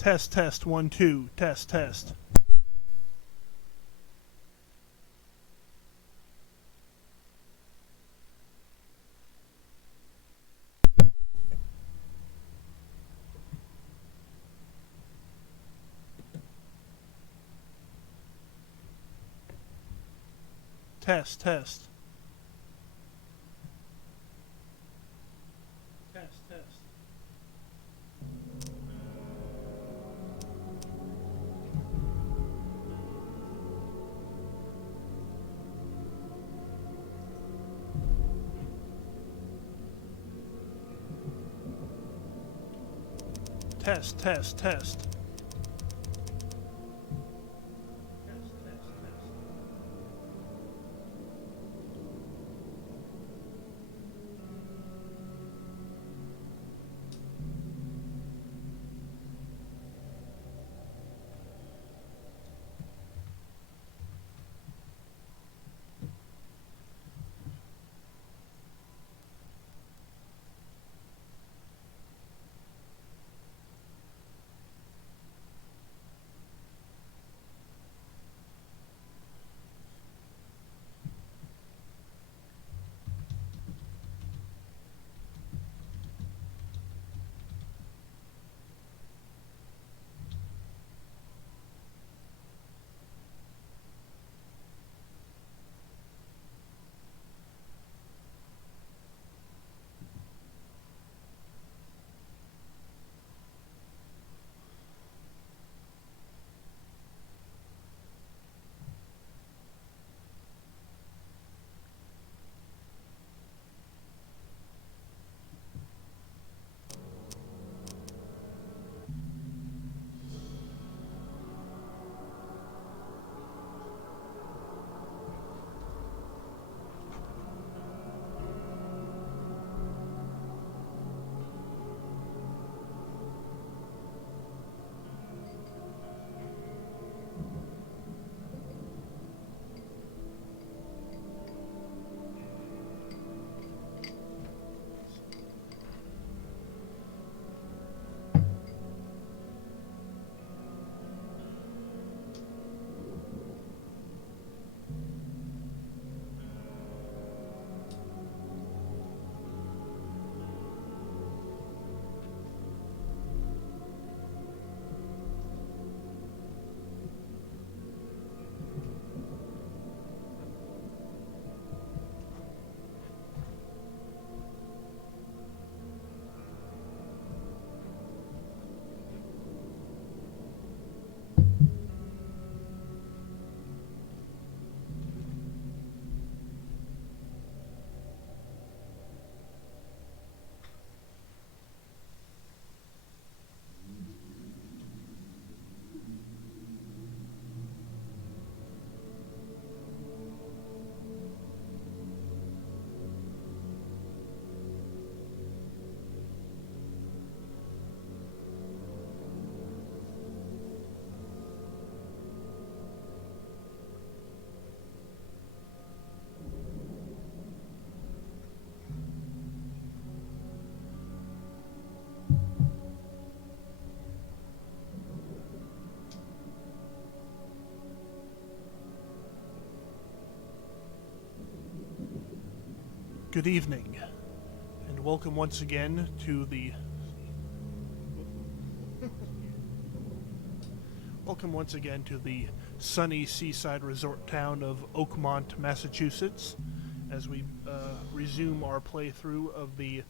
Test, test, 1, 2, test, test. Test, test. Test, test. Test, test, test. Good evening, and welcome once again to the sunny seaside resort town of Oakmont, Massachusetts, as we resume our playthrough of the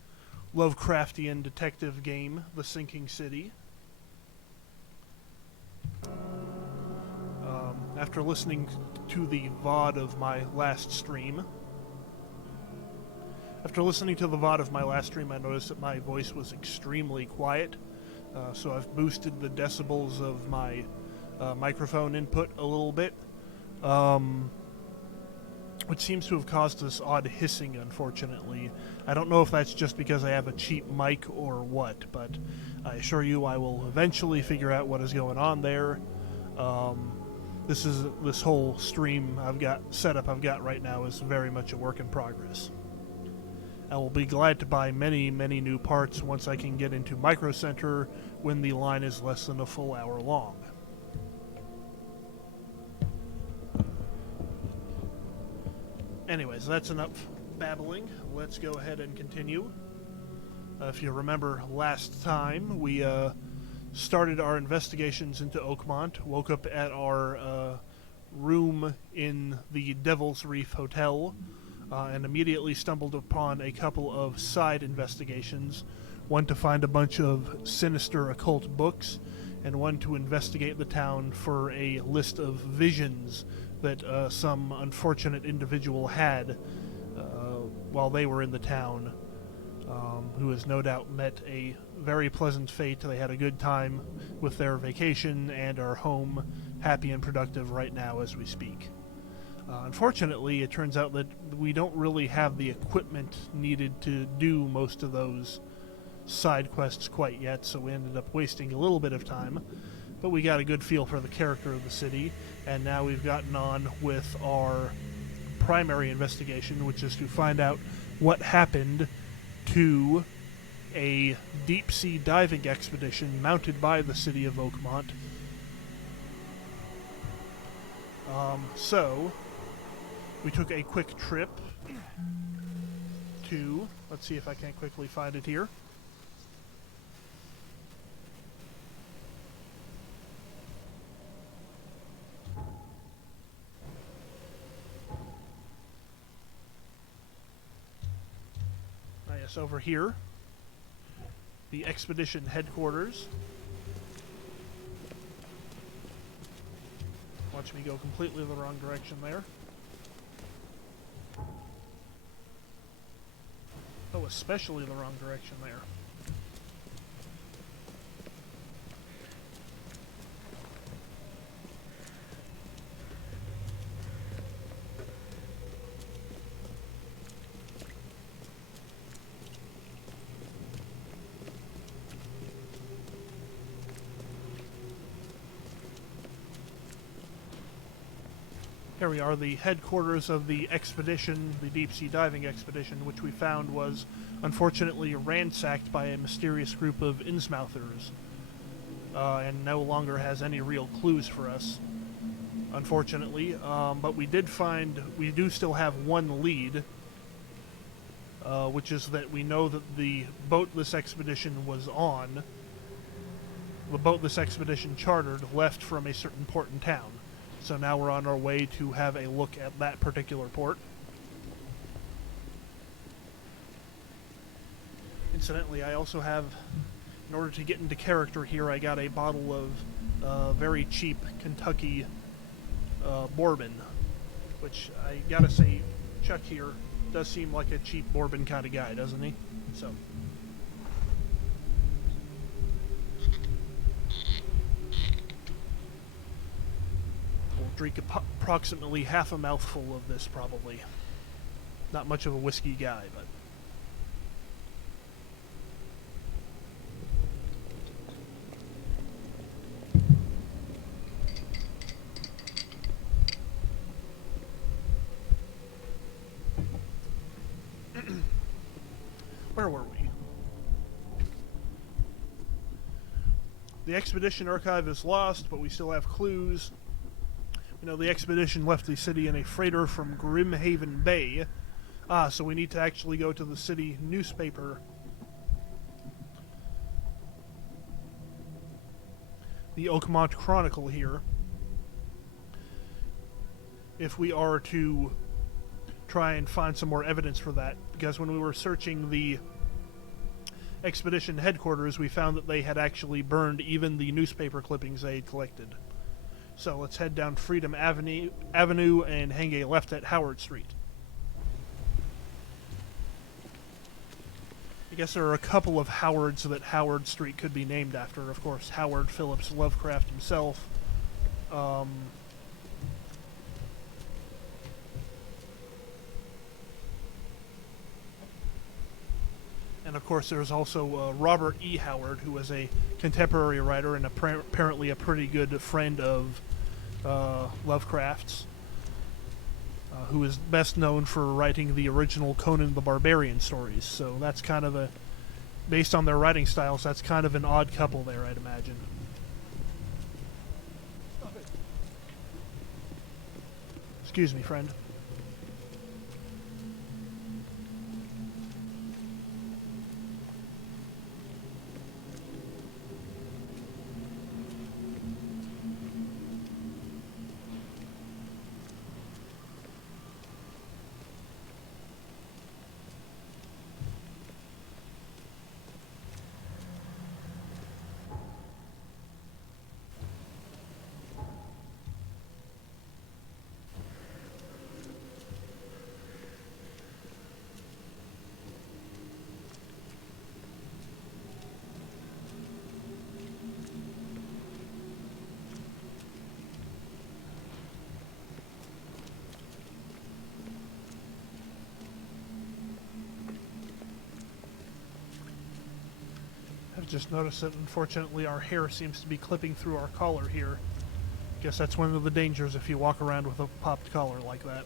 Lovecraftian detective game, The Sinking City. After listening to the VOD of my last stream, I noticed that my voice was extremely quiet, so I've boosted the decibels of my microphone input a little bit, which seems to have caused this odd hissing, unfortunately. I don't know if that's just because I have a cheap mic or what, but I assure you I will eventually figure out what is going on there. This whole stream I've got right now is very much a work in progress. I will be glad to buy many, many new parts once I can get into Micro Center when the line is less than a full hour long. Anyways, that's enough babbling. Let's go ahead and continue. If you remember last time, we started our investigations into Oakmont, woke up at our room in the Devil's Reef Hotel, and immediately stumbled upon a couple of side investigations. One to find a bunch of sinister occult books, and one to investigate the town for a list of visions that some unfortunate individual had while they were in the town, who has no doubt met a very pleasant fate. They had a good time with their vacation and are home, happy and productive right now as we speak. Unfortunately, it turns out that we don't really have the equipment needed to do most of those side quests quite yet, so we ended up wasting a little bit of time. But we got a good feel for the character of the city, and now we've gotten on with our primary investigation, which is to find out what happened to a deep-sea diving expedition mounted by the city of Oakmont. So, we took a quick trip to, let's see if I can quickly find it here. Yes, over here, the expedition headquarters. Watch me go completely the wrong direction there. Oh, especially the wrong direction there. Here we are, the headquarters of the expedition, the deep-sea diving expedition, which we found was unfortunately ransacked by a mysterious group of Innsmouthers, and no longer has any real clues for us, unfortunately. But we do still have one lead, which is that we know that the boat this expedition was on, the boat this expedition chartered, left from a certain port in town. So now we're on our way to have a look at that particular port. Incidentally, I also have, in order to get into character here, I got a bottle of very cheap Kentucky bourbon, which I gotta say, Chuck here does seem like a cheap bourbon kind of guy, doesn't he? So. Drink approximately half a mouthful of this, probably. Not much of a whiskey guy, but... Where were we? The expedition archive is lost, but we still have clues. You know, the expedition left the city in a freighter from Grimhaven Bay. So we need to actually go to the city newspaper. The Oakmont Chronicle here. If we are to try and find some more evidence for that. Because when we were searching the expedition headquarters, we found that they had actually burned even the newspaper clippings they had collected. So let's head down Freedom Avenue and hang a left at Howard Street. I guess there are a couple of Howards that Howard Street could be named after. Of course, Howard Phillips Lovecraft himself. And of course, there's also Robert E. Howard, who was a contemporary writer and apparently a pretty good friend of Lovecraft's. who is best known for writing the original Conan the Barbarian stories. So that's kind of based on their writing styles, that's kind of an odd couple there, I'd imagine. Excuse me, friend. I've just noticed that unfortunately our hair seems to be clipping through our collar here. Guess that's one of the dangers if you walk around with a popped collar like that.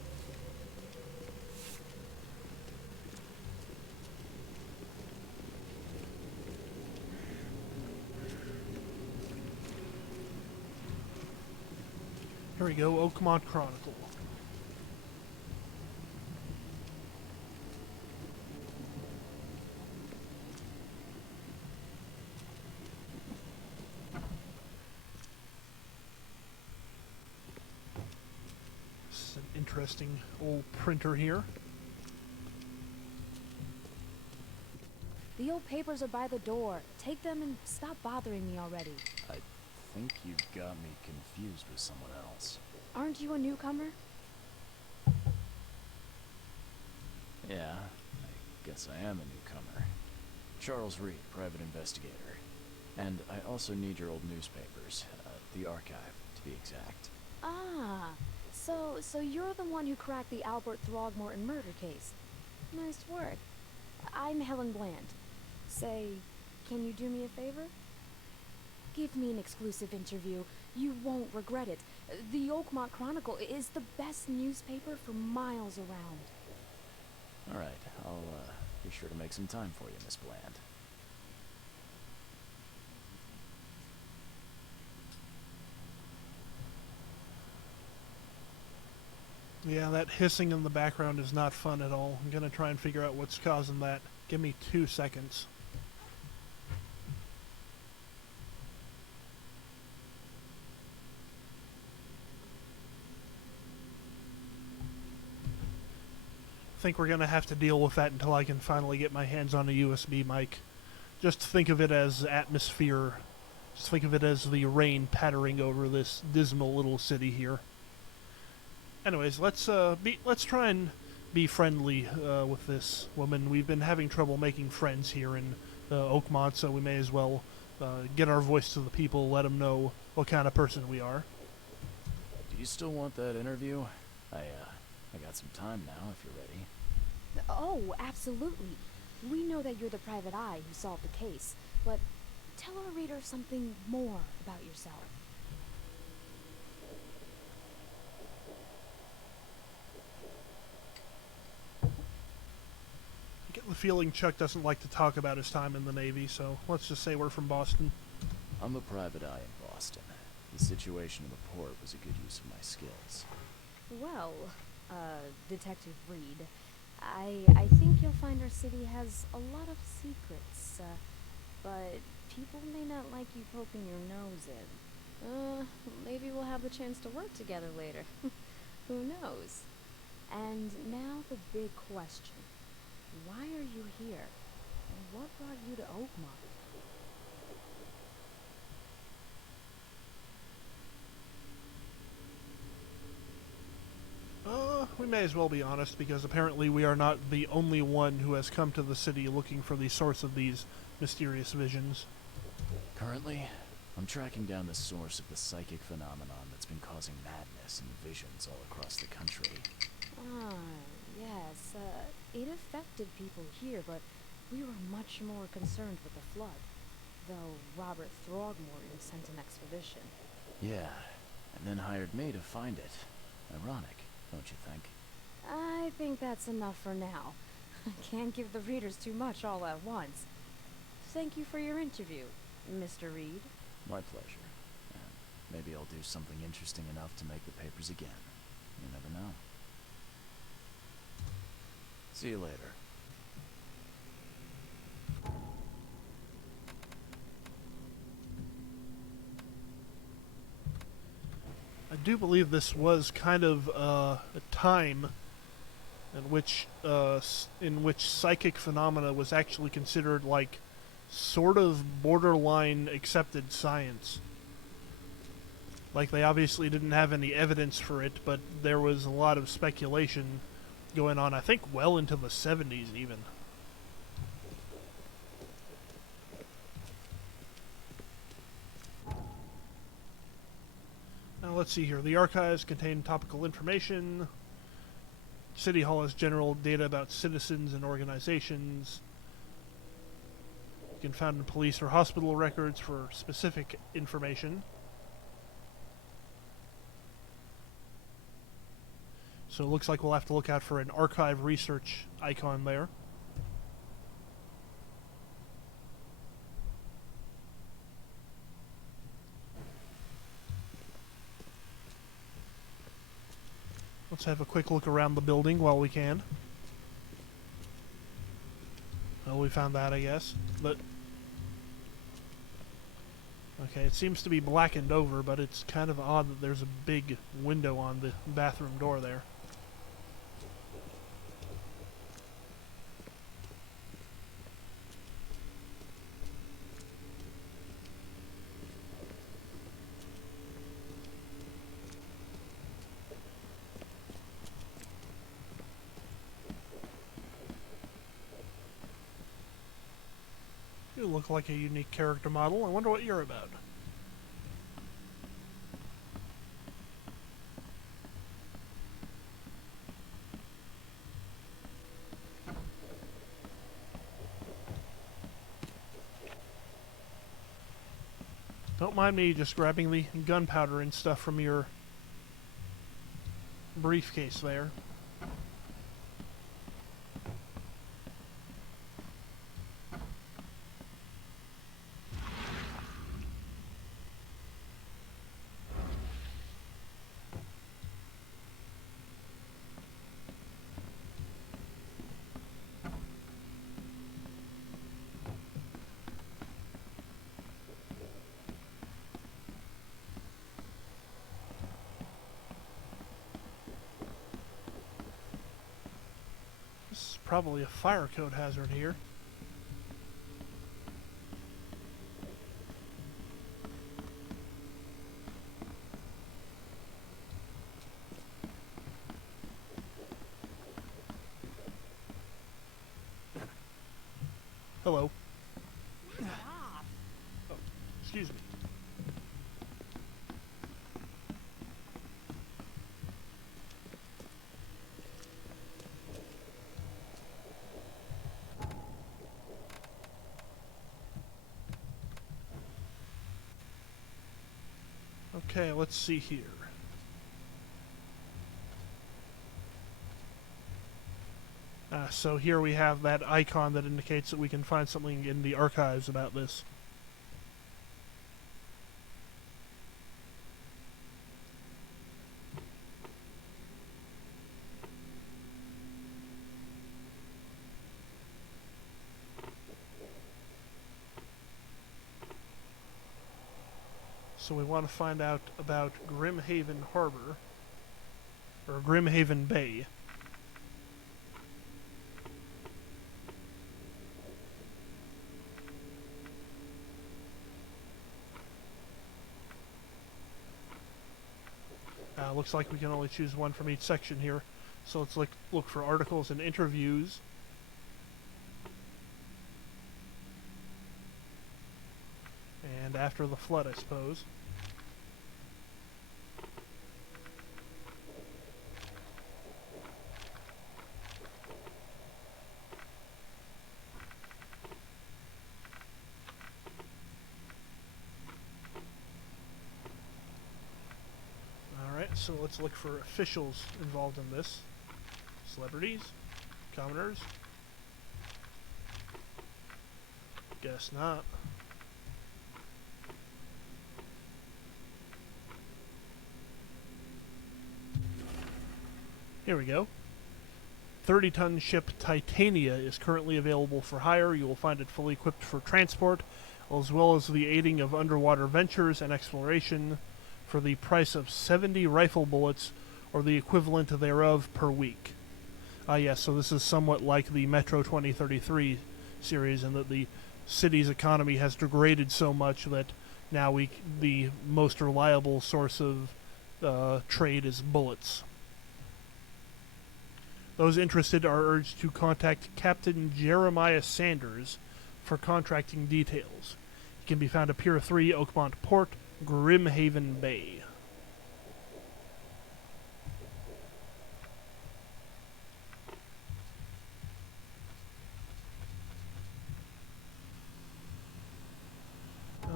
Here we go, Oakmont Chronicle. This is an interesting old printer here. The old papers are by the door. Take them and stop bothering me already. I think you got me confused with someone else. Aren't you a newcomer? Yeah, I guess I am a newcomer. Charles Reed, private investigator. And I also need your old newspapers, the archive, to be exact. Ah, so you're the one who cracked the Albert Throgmorton murder case. Nice work. I'm Helen Bland. Say, can you do me a favor? Give me an exclusive interview. You won't regret it. The Oakmont Chronicle is the best newspaper for miles around. Alright, I'll be sure to make some time for you, Miss Bland. Yeah, that hissing in the background is not fun at all. I'm gonna try and figure out what's causing that. Give me 2 seconds. I think we're gonna have to deal with that until I can finally get my hands on a USB mic. Just think of it as atmosphere. Just think of it as the rain pattering over this dismal little city here. Anyways, let's try and be friendly with this woman. We've been having trouble making friends here in Oakmont, so we may as well get our voice to the people, let them know what kind of person we are. Do you still want that interview? I got some time now, if you're ready. Oh, absolutely. We know that you're the private eye who solved the case, but tell our reader something more about yourself. I get the feeling Chuck doesn't like to talk about his time in the Navy, so let's just say we're from Boston. I'm a private eye in Boston. The situation in the port was a good use of my skills. Well, Detective Reed, I think you'll find our city has a lot of secrets, but people may not like you poking your nose in. Maybe we'll have the chance to work together later. Who knows? And now the big question. Why are you here? And what brought you to Oakmont? We may as well be honest, because apparently we are not the only one who has come to the city looking for the source of these mysterious visions. Currently, I'm tracking down the source of the psychic phenomenon that's been causing madness and visions all across the country. Ah, yes, it affected people here, but we were much more concerned with the flood, though Robert Throgmorton sent an expedition. Yeah, and then hired me to find it. Ironic, don't you think? I think that's enough for now. I can't give the readers too much all at once. Thank you for your interview, Mr. Reed. My pleasure. And maybe I'll do something interesting enough to make the papers again. You never know. See you later. I do believe this was kind of a time in which psychic phenomena was actually considered like sort of borderline accepted science. Like, they obviously didn't have any evidence for it, but there was a lot of speculation going on, I think well into the 70s even. Now let's see here. The archives contain topical information. City Hall has general data about citizens and organizations. You can find in police or hospital records for specific information. So it looks like we'll have to look out for an archive research icon there. Let's have a quick look around the building while we can. Well, we found that, I guess. But okay, it seems to be blackened over, but it's kind of odd that there's a big window on the bathroom door there. You look like a unique character model. I wonder what you're about. Don't mind me just grabbing the gunpowder and stuff from your briefcase there. This is probably a fire code hazard here. Hello. Oh, excuse me. Okay, let's see here. So here we have that icon that indicates that we can find something in the archives about this. So we want to find out about Grimhaven Harbor, or Grimhaven Bay. Looks like we can only choose one from each section here. So let's look for articles and interviews. And after the flood, I suppose. Alright, so let's look for officials involved in this. Celebrities? Commoners? Guess not. Here we go. 30-ton ship Titania is currently available for hire. You will find it fully equipped for transport, as well as the aiding of underwater ventures and exploration for the price of 70 rifle bullets, or the equivalent thereof, per week. Yes, so this is somewhat like the Metro 2033 series, in that the city's economy has degraded so much that now the most reliable source of trade is bullets. Those interested are urged to contact Captain Jeremiah Sanders for contracting details. He can be found at Pier 3, Oakmont Port, Grimhaven Bay.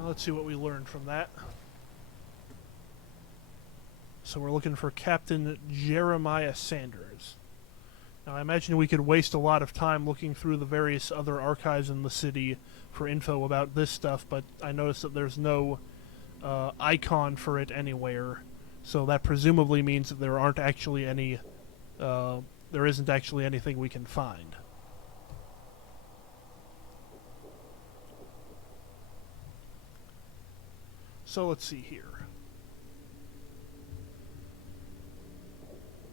Let's see what we learned from that. So we're looking for Captain Jeremiah Sanders. Now, I imagine we could waste a lot of time looking through the various other archives in the city for info about this stuff, but I noticed that there's no icon for it anywhere, so that presumably means that there aren't actually any, there isn't actually anything we can find. So let's see here.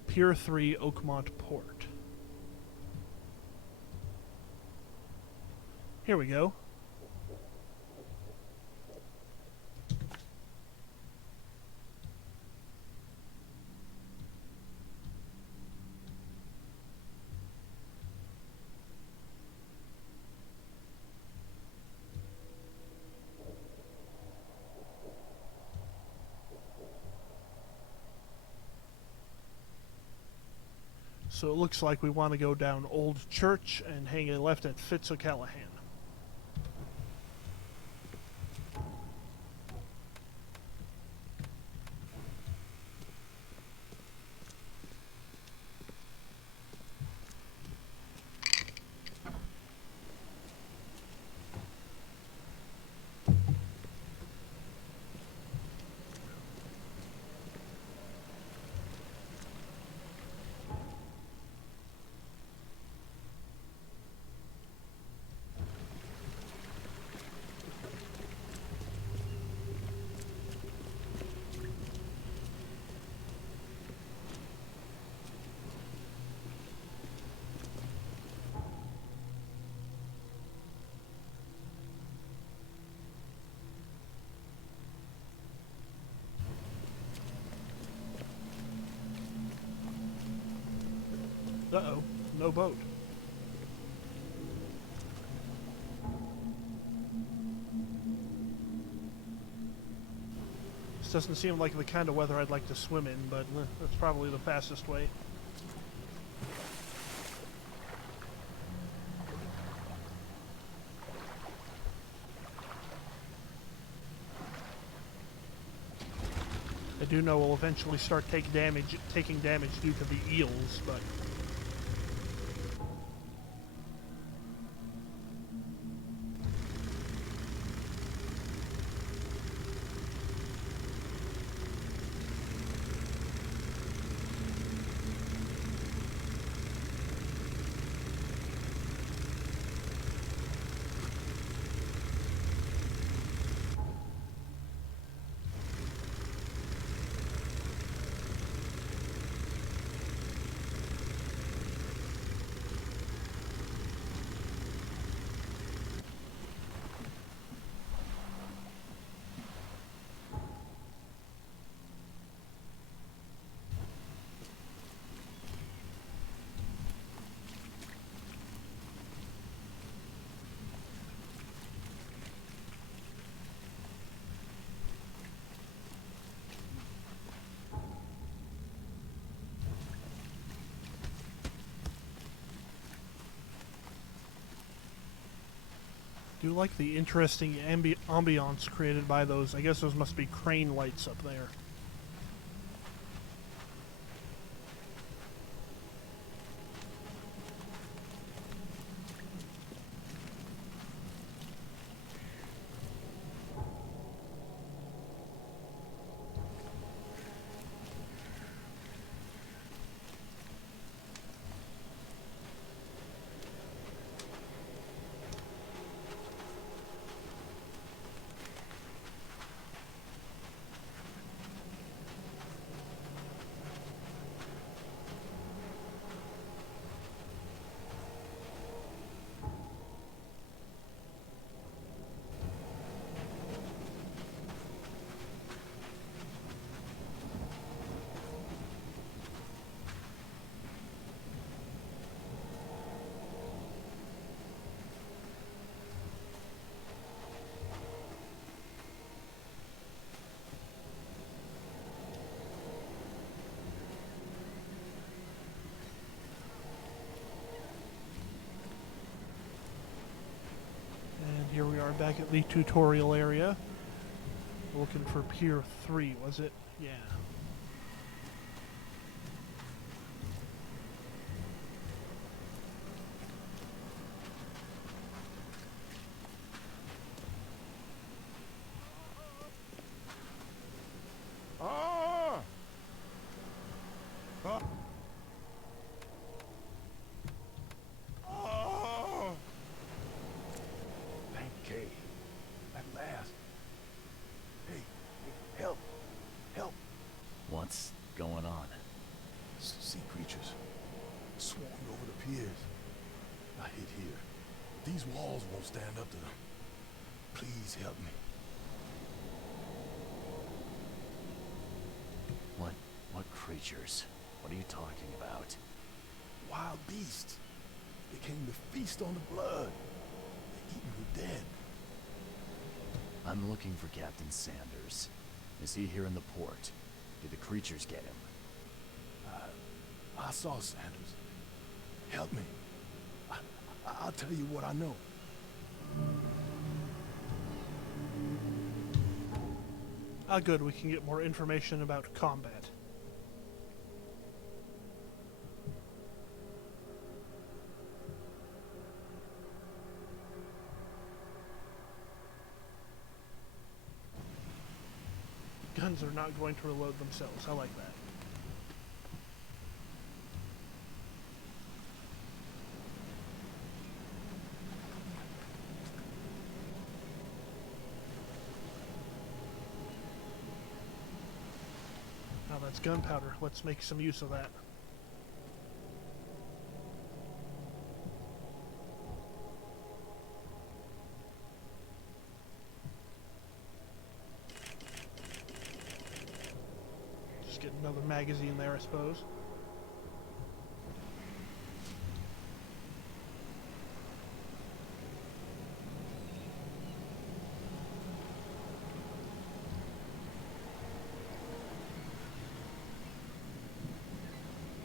Pier 3, Oakmont Port. Here we go. So it looks like we want to go down Old Church and hang a left at Fitz O'Callahan. Uh-oh, no boat. This doesn't seem like the kind of weather I'd like to swim in, but that's probably the fastest way. I do know we'll eventually start taking damage due to the eels, but I do like the interesting ambiance created by those. I guess those must be crane lights up there. back at the tutorial area. Looking for Pier 3, was it? Yeah. Ah! Ah! Ah! Thank Kay. At last. Hey, help! Help! What's going on? Sea creatures swarmed over the piers. I hid here. These walls won't stand up to them. Please help me. What creatures? What are you talking about? Wild beasts. They came to feast on the blood. They're eating the dead. I'm looking for Captain Sanders. Is he here in the port? Did the creatures get him? I saw Sanders. Help me. I'll tell you what I know. Ah, good. We can get more information about combat. Guns are not going to reload themselves. I like that. Now that's gunpowder. Let's make some use of that. Just get another magazine there, I suppose.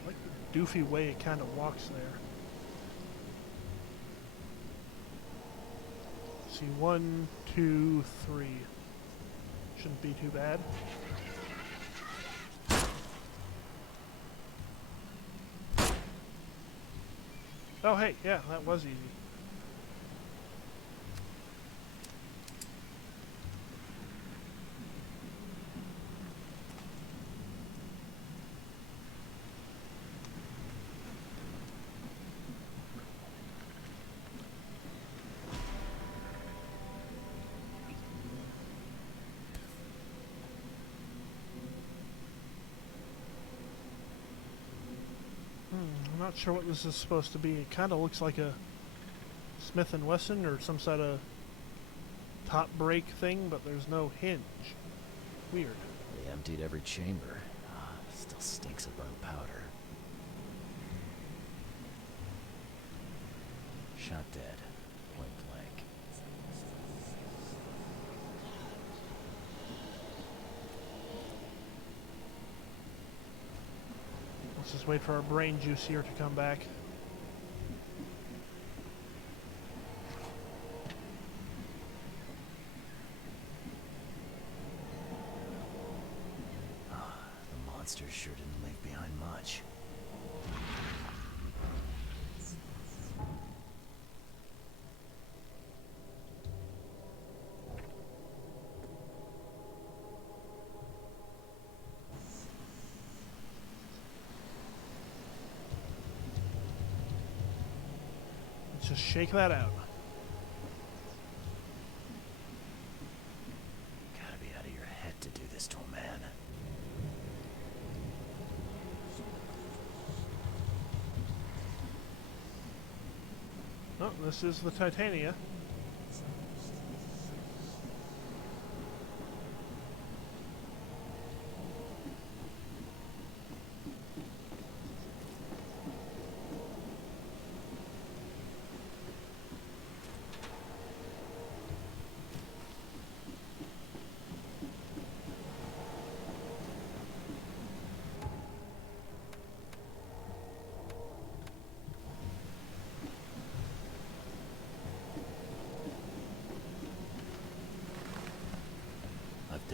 I like the doofy way it kind of walks there. See, 1, 2, 3. Shouldn't be too bad. Oh, hey, yeah, that was easy. I'm not sure what this is supposed to be. It kind of looks like a Smith & Wesson or some sort of top break thing, but there's no hinge. Weird. They emptied every chamber. Still stinks of burnt powder. Shot dead. Point blank. Let's just wait for our brain juice here to come back. The monsters sure didn't leave behind much. Let's just shake that out. Gotta be out of your head to do this to a man. Oh, this is the Titania.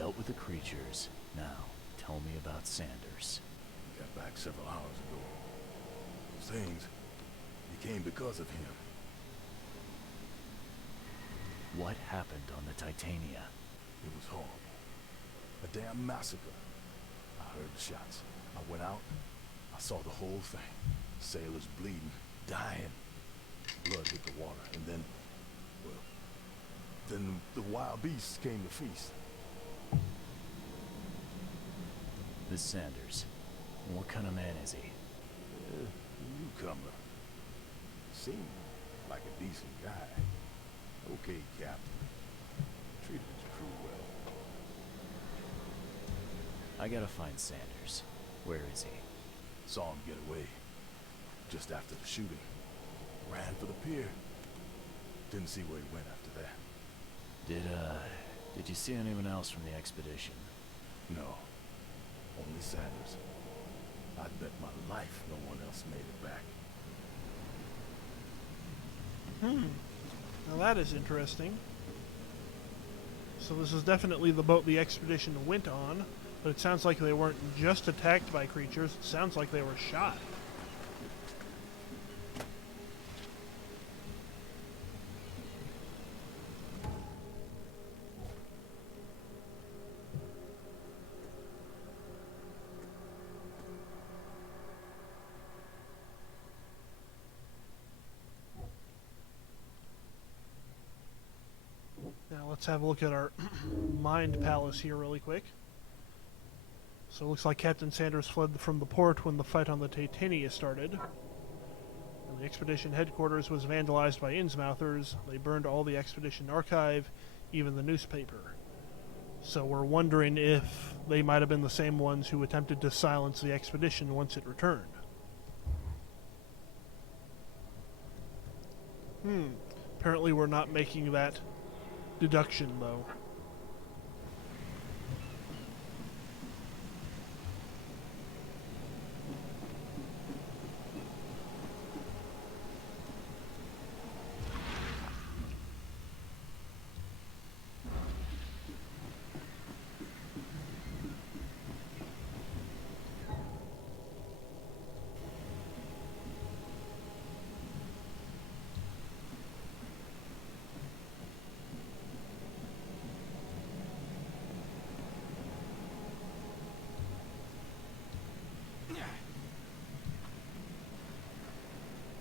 dealt with the creatures. Now, tell me about Sanders. He got back several hours ago. Those things, they came because of him. What happened on the Titania? It was horrible. A damn massacre. I heard the shots. I went out. I saw the whole thing. Sailors bleeding, dying. Blood hit the water, and then, well, then the wild beasts came to feast. This Sanders. What kind of man is he? Newcomer. Seemed like a decent guy. Okay, Captain. Treated his crew well. I gotta find Sanders. Where is he? Saw him get away. Just after the shooting. Ran for the pier. Didn't see where he went after that. Did you see anyone else from the expedition? No. Only Sanders. I'd bet my life no one else made it back. Now that is interesting. So this is definitely the boat the expedition went on, but it sounds like they weren't just attacked by creatures, it sounds like they were shot. Now let's have a look at our Mind Palace here really quick. So it looks like Captain Sanders fled from the port when the fight on the Titania started. And the expedition headquarters was vandalized by Innsmouthers. They burned all the expedition archive, even the newspaper. So we're wondering if they might have been the same ones who attempted to silence the expedition once it returned. Apparently we're not making that deduction, though.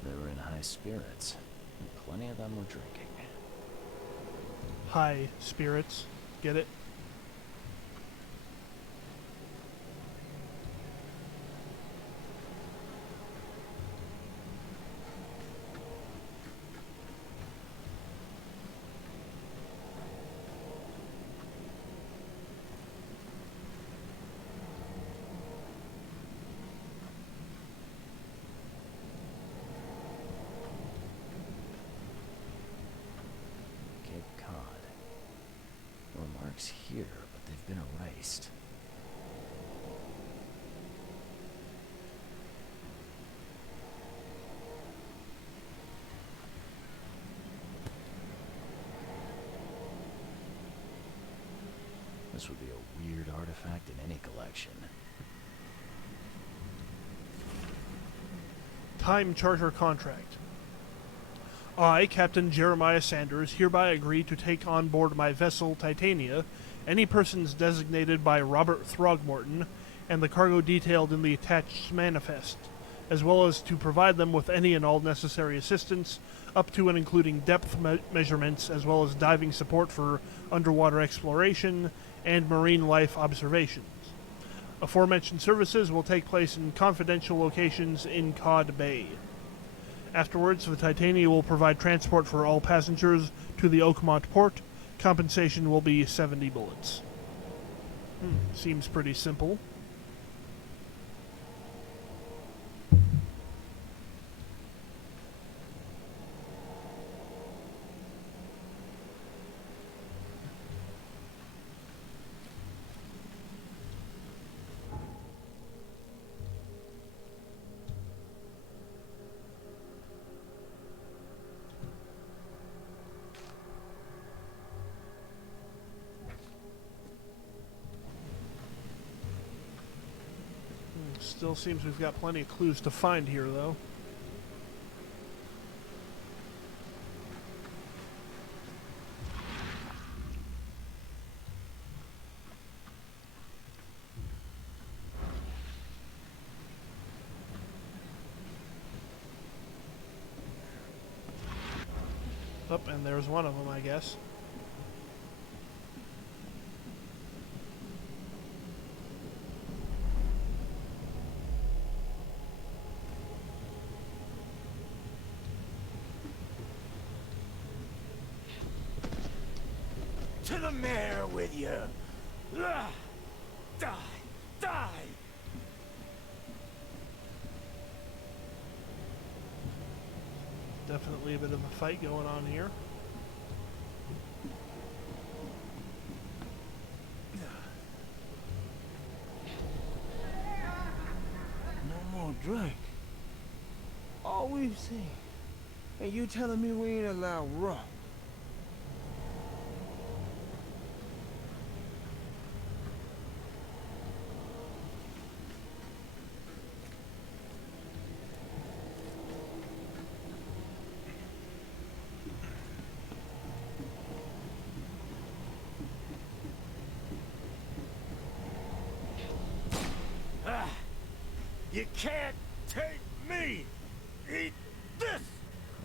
They were in high spirits, and plenty of them were drinking. High spirits. Get it? Cape Cod. There were marks here, but they've been erased. This would be a weird artifact in any collection. Time Charter Contract. I, Captain Jeremiah Sanders, hereby agree to take on board my vessel Titania any persons designated by Robert Throgmorton and the cargo detailed in the attached manifest, as well as to provide them with any and all necessary assistance, up to and including depth measurements, as well as diving support for underwater exploration and marine life observations. Aforementioned services will take place in confidential locations in Cod Bay. Afterwards, the Titania will provide transport for all passengers to the Oakmont port. Compensation will be 70 bullets. Seems pretty simple. Still seems we've got plenty of clues to find here, though. Oh, and there's one of them, I guess. To the mayor with you! Die! Die! Definitely a bit of a fight going on here. No more drink. All we've seen. And you telling me we ain't allowed rum? You can't take me! Eat this!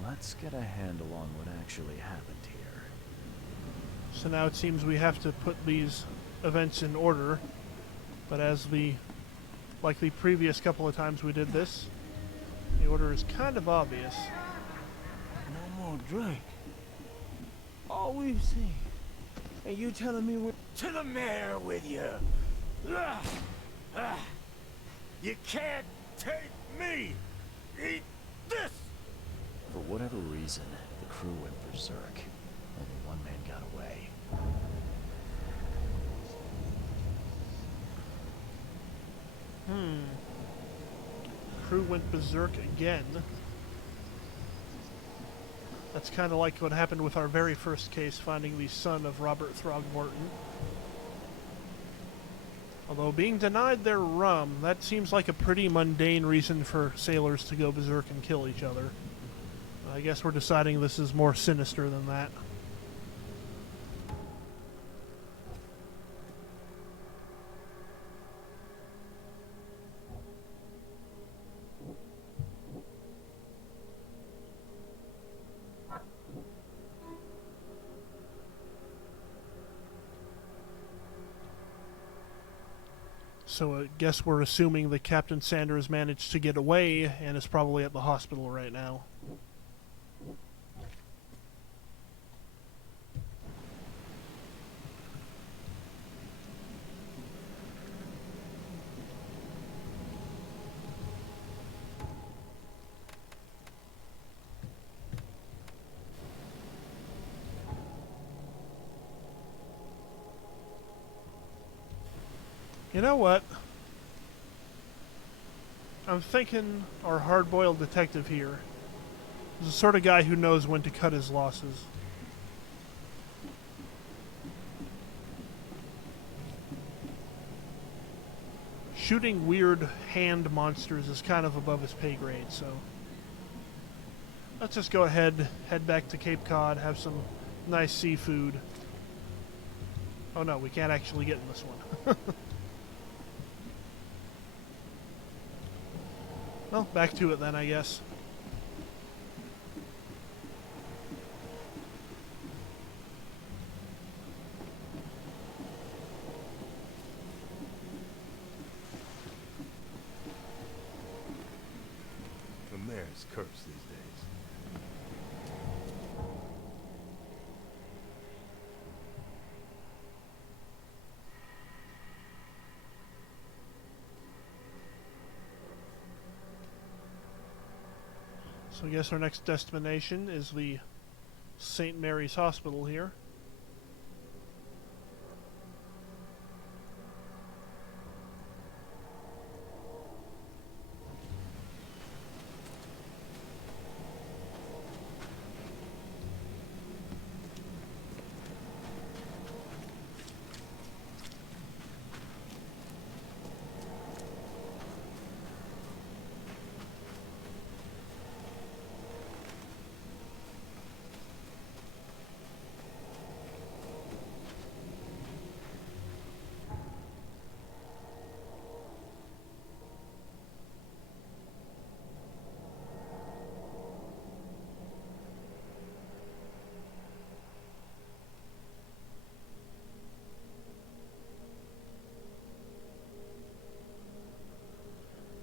Let's get a handle on what actually happened here. So now it seems we have to put these events in order. But as like the previous couple of times we did this, the order is kind of obvious. No more drink. All we've seen. And you telling me we... To the mayor with you! You can't take me! Eat this! For whatever reason, the crew went berserk. Only one man got away. Crew went berserk again. That's kind of like what happened with our very first case, finding the son of Robert Throgmorton. Although being denied their rum, that seems like a pretty mundane reason for sailors to go berserk and kill each other. I guess we're deciding this is more sinister than that. So I guess we're assuming that Captain Sanders managed to get away and is probably at the hospital right now. You know what? I'm thinking our hard-boiled detective here is the sort of guy who knows when to cut his losses. Shooting weird hand monsters is kind of above his pay grade, so let's just go ahead, head back to Cape Cod, have some nice seafood. Oh no, we can't actually get in this one. Well, back to it then, I guess. The mayor's cursed these days. So I guess our next destination is the St. Mary's Hospital here.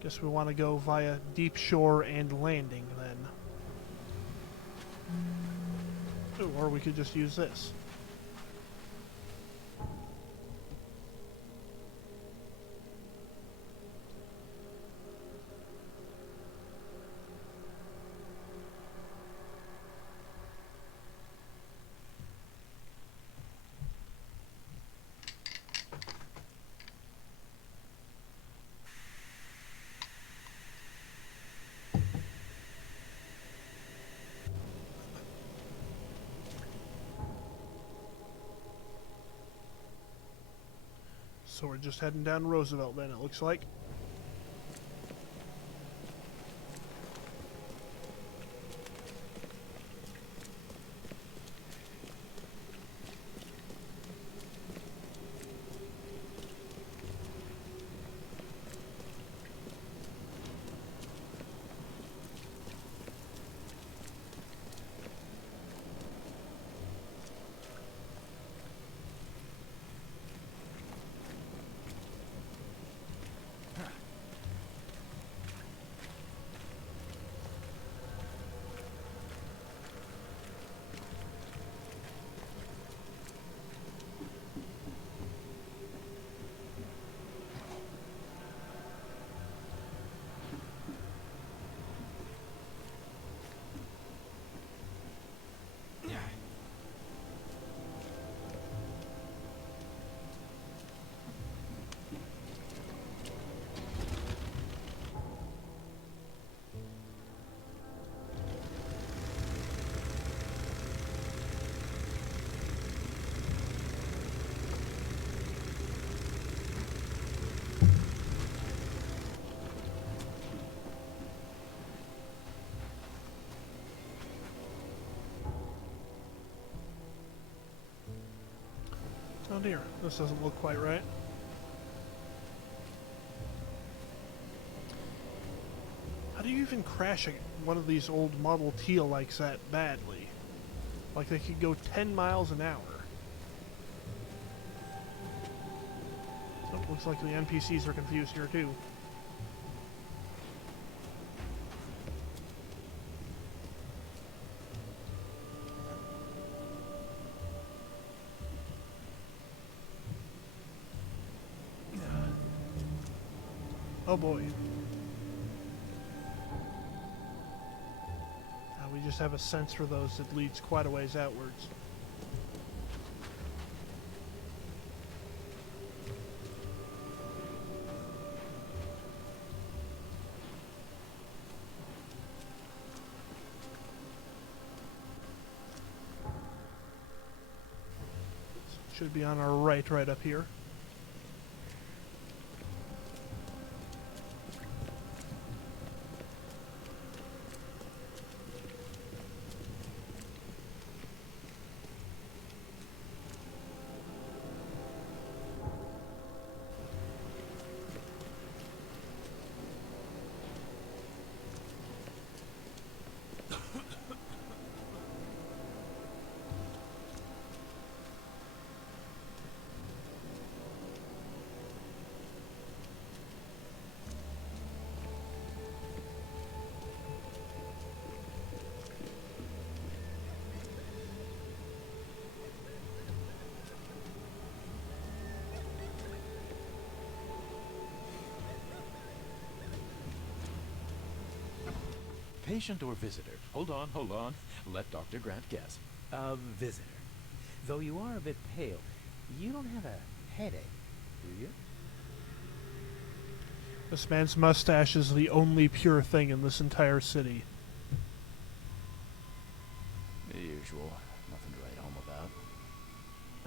Guess we want to go via deep shore and landing then. Ooh, or we could just use this. So we're just heading down Roosevelt then, it looks like. Oh dear, this doesn't look quite right. How do you even crash one of these old Model T likes that badly? Like they could go 10 miles an hour. Oh, looks like the NPCs are confused here too. Oh boy. We just have a sense for those that leads quite a ways outwards. Should be on our right up here. Patient or visitor? Hold on, hold on. Let Dr. Grant guess. A visitor. Though you are a bit pale, you don't have a headache, do you? This man's mustache is the only pure thing in this entire city. The usual. Nothing to write home about.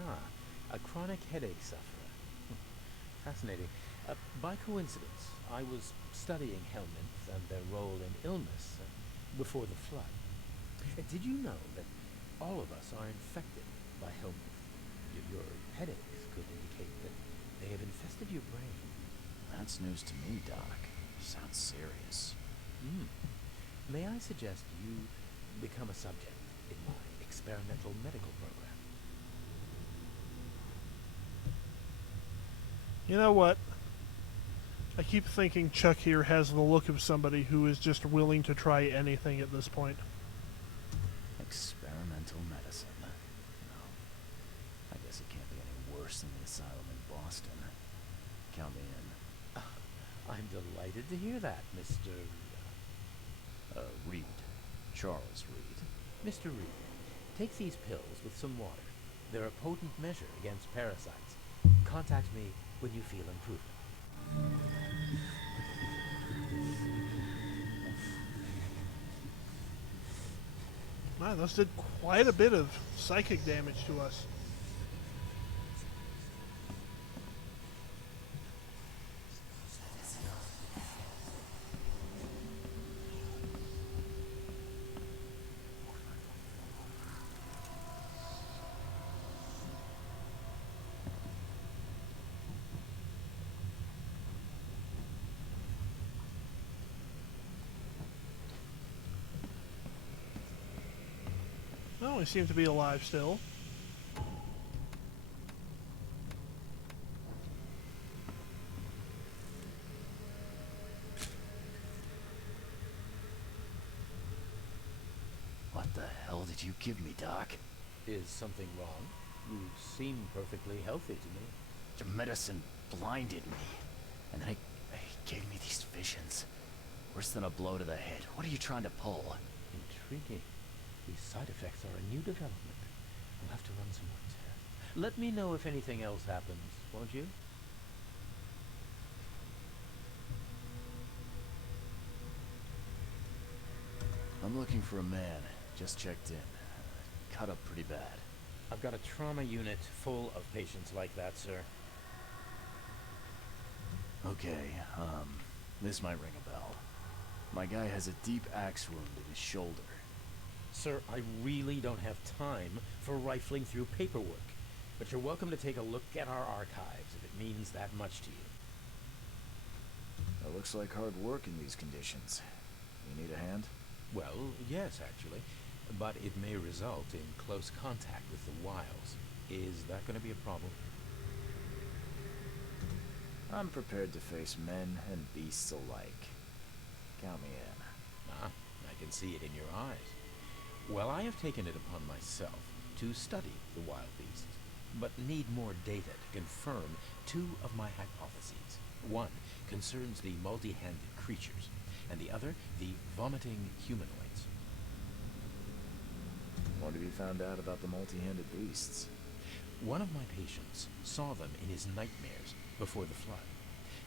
Ah, a chronic headache sufferer. Fascinating. By coincidence, I was studying helminths and their role in illness before the flood. Did you know that all of us are infected by helminth? Your headaches could indicate that they have infested your brain. That's news to me, Doc. Sounds serious. May I suggest you become a subject in my experimental medical program? You know what? I keep thinking Chuck here has the look of somebody who is just willing to try anything at this point. Experimental medicine. No. I guess it can't be any worse than the asylum in Boston. Count me in. I'm delighted to hear that, Mr. Reed. Charles Reed. Mr. Reed. Take these pills with some water. They're a potent measure against parasites. Contact me when you feel improvement. Wow, those did quite a bit of psychic damage to us. Oh, he seems to be alive still. What the hell did you give me, Doc? Is something wrong? You seem perfectly healthy to me. The medicine blinded me. And then it gave me these visions. Worse than a blow to the head. What are you trying to pull? Intriguing. These side effects are a new development. I'll have to run some more tests. Let me know if anything else happens, won't you? I'm looking for a man. Just checked in. Cut up pretty bad. I've got a trauma unit full of patients like that, sir. Okay, this might ring a bell. My guy has a deep axe wound in his shoulder. Sir, I really don't have time for rifling through paperwork. But you're welcome to take a look at our archives if it means that much to you. That looks like hard work in these conditions. You need a hand? Well, yes, actually. But it may result in close contact with the wilds. Is that going to be a problem? I'm prepared to face men and beasts alike. Count me in. Ah, I can see it in your eyes. Well, I have taken it upon myself to study the wild beasts, but need more data to confirm two of my hypotheses. One concerns the multi-handed creatures, and the other the vomiting humanoids. What have you found out about the multi-handed beasts? One of my patients saw them in his nightmares before the flood.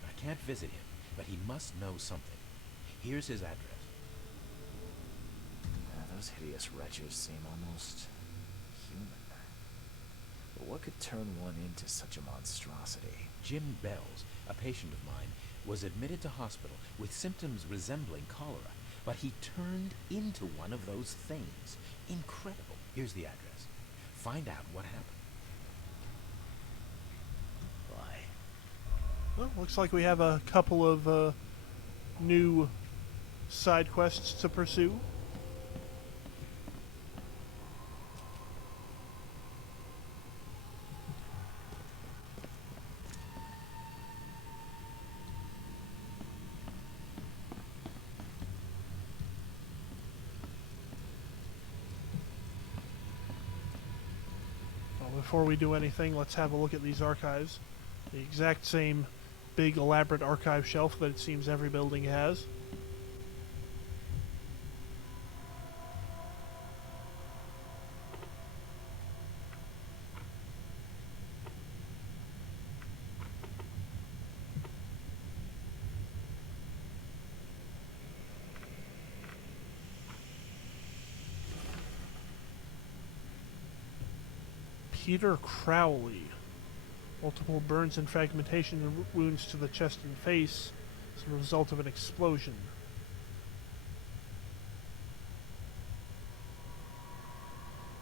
I can't visit him, but he must know something. Here's his address. Those hideous wretches seem almost human. But what could turn one into such a monstrosity? Jim Bells, a patient of mine, was admitted to hospital with symptoms resembling cholera, but he turned into one of those things. Incredible. Here's the address. Find out what happened. Why? Well, looks like we have a couple of new side quests to pursue. Before we do anything, let's have a look at these archives. The exact same big elaborate archive shelf that it seems every building has. Peter Crowley. Multiple burns and fragmentation wounds to the chest and face as a result of an explosion.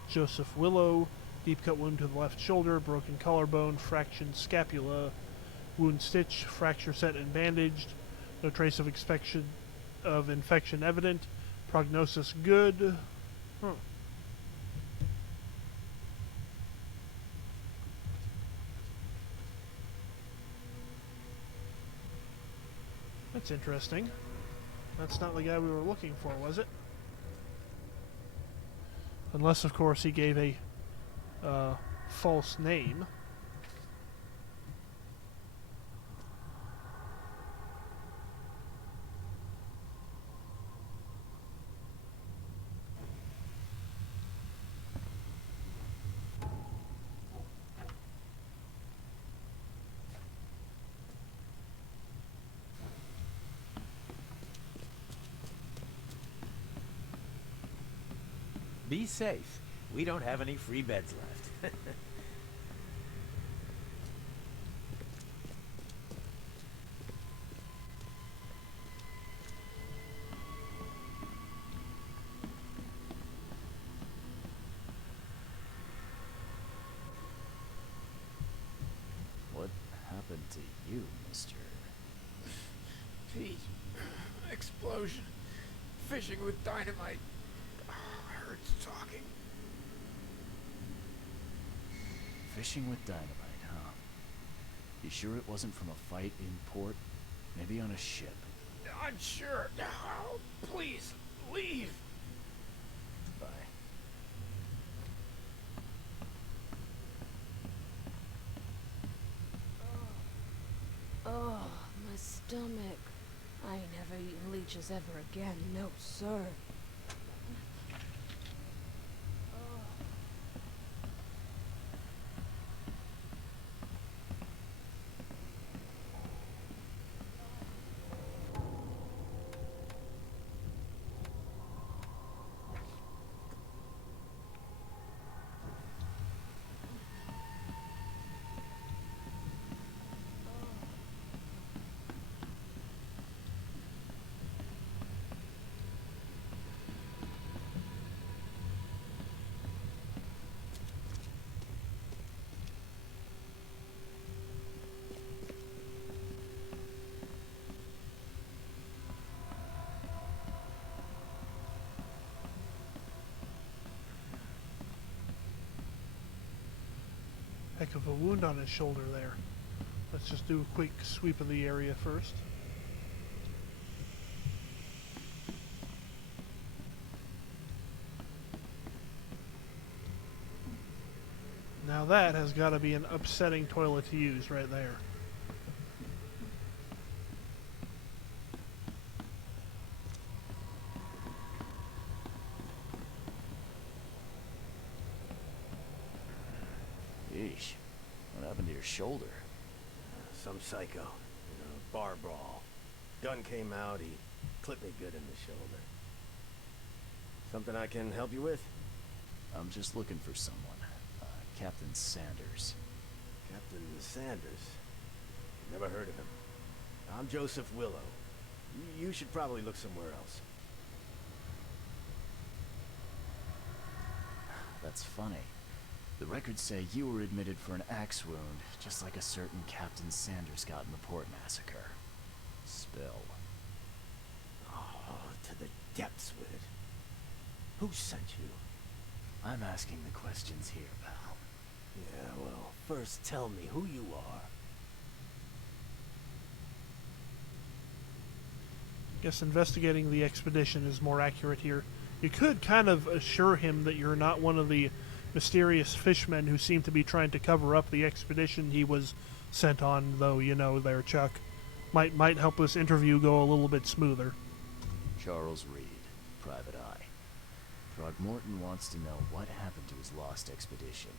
Joseph Willow. Deep cut wound to the left shoulder, broken collarbone, fractured scapula, wound stitched, fracture set and bandaged. No trace of infection evident. Prognosis good. Huh. That's interesting. That's not the guy we were looking for, was it? Unless, of course, he gave a false name. Be safe. We don't have any free beds left. What happened to you, mister? Pete. Explosion. Fishing with dynamite. Hurts talking. Fishing with dynamite, huh? You sure it wasn't from a fight in port? Maybe on a ship? I'm sure. Oh, please, leave. Bye. Oh, my stomach. I ain't never eaten leeches ever again, no sir. Heck of a wound on his shoulder there. Let's just do a quick sweep of the area first. Now that has got to be an upsetting toilet to use right there. Yeesh. What happened to your shoulder? Some psycho in a bar brawl. Gun came out, he clipped me good in the shoulder. Something I can help you with? I'm just looking for someone. Captain Sanders. Captain Sanders. Never heard of him. I'm Joseph Willow. You should probably look somewhere else. That's funny. The records say you were admitted for an axe wound, just like a certain Captain Sanders got in the port massacre. Spill. Oh, to the depths with it. Who sent you? I'm asking the questions here, pal. Yeah, well, first tell me who you are. Guess investigating the expedition is more accurate here. You could kind of assure him that you're not one of the mysterious fishmen who seem to be trying to cover up the expedition he was sent on, though, you know, there, Chuck. Might help this interview go a little bit smoother. Charles Reed, Private Eye. Throgmorton wants to know what happened to his lost expedition.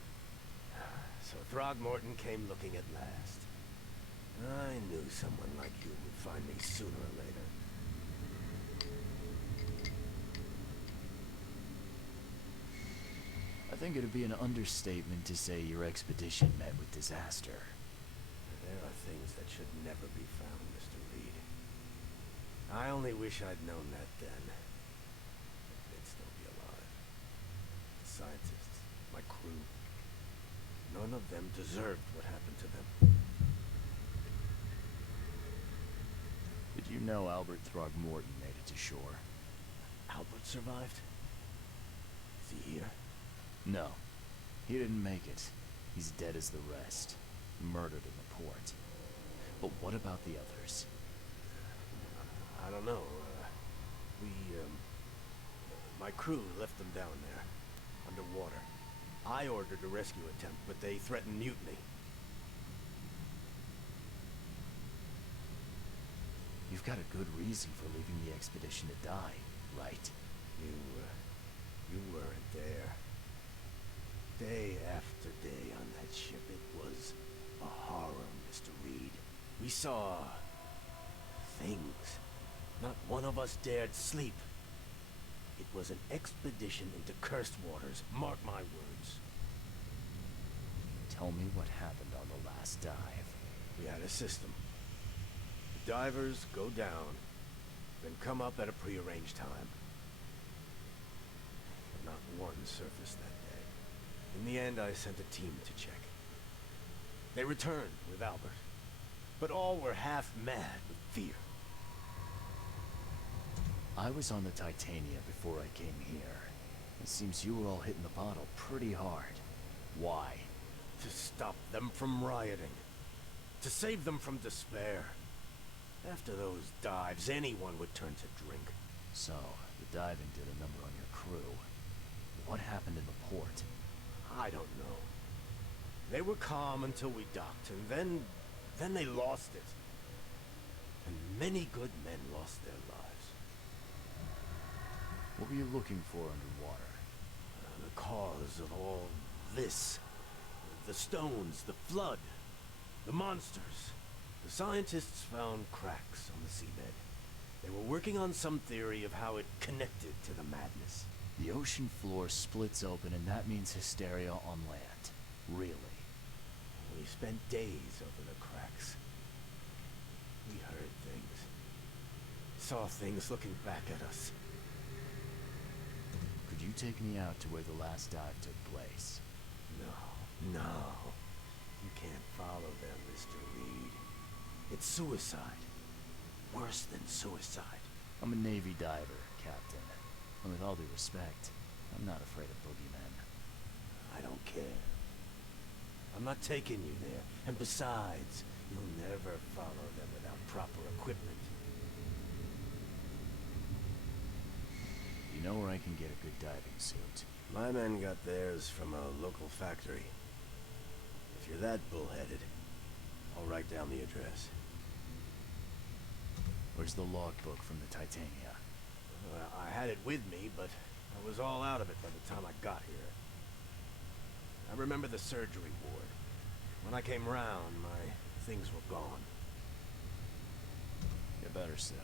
So Throgmorton came looking at last. I knew someone like you would find me sooner or later. I think it'd be an understatement to say your expedition met with disaster. There are things that should never be found, Mr. Reed. I only wish I'd known that then. They'd still be alive. The scientists, my crew. None of them deserved what happened to them. Did you know Albert Throgmorton made it to shore? Albert survived? Is he here? No. He didn't make it. He's dead as the rest. Murdered in the port. But what about the others? crew left them down there, underwater. I ordered a rescue attempt, but they threatened mutiny. You've got a good reason for leaving the expedition to die, right? You weren't there. Day after day on that ship, it was a horror, Mr. Reed. We saw things. Not one of us dared sleep. It was an expedition into cursed waters, mark my words. Tell me what happened on the last dive. We had a system. The divers go down, then come up at a prearranged time. But not one surfaced that day. In the end, I sent a team to check. They returned with Albert, but all were half mad with fear. I was on the Titania before I came here. It seems you were all hitting the bottle pretty hard. Why? To stop them from rioting. To save them from despair. After those dives, anyone would turn to drink. So, the diving did a number on your crew. What happened in the port? I don't know. They were calm until we docked, and then they lost it. And many good men lost their lives. What were you looking for underwater? The cause of all this. The stones, the flood, the monsters. The scientists found cracks on the seabed. They were working on some theory of how it connected to the madness. The ocean floor splits open and that means hysteria on land. Really? We spent days over the cracks. We heard things. Saw things looking back at us. Could you take me out to where the last dive took place? No. You can't follow them, Mr. Reed. It's suicide. Worse than suicide. I'm a Navy diver, Captain. And with all due respect, I'm not afraid of boogeymen. I don't care. I'm not taking you there. And besides, you'll never follow them without proper equipment. You know where I can get a good diving suit? My men got theirs from a local factory. If you're that bullheaded, I'll write down the address. Where's the logbook from the Titania? Well, I had it with me, but I was all out of it by the time I got here. I remember the surgery ward. When I came round, my things were gone. Get better soon.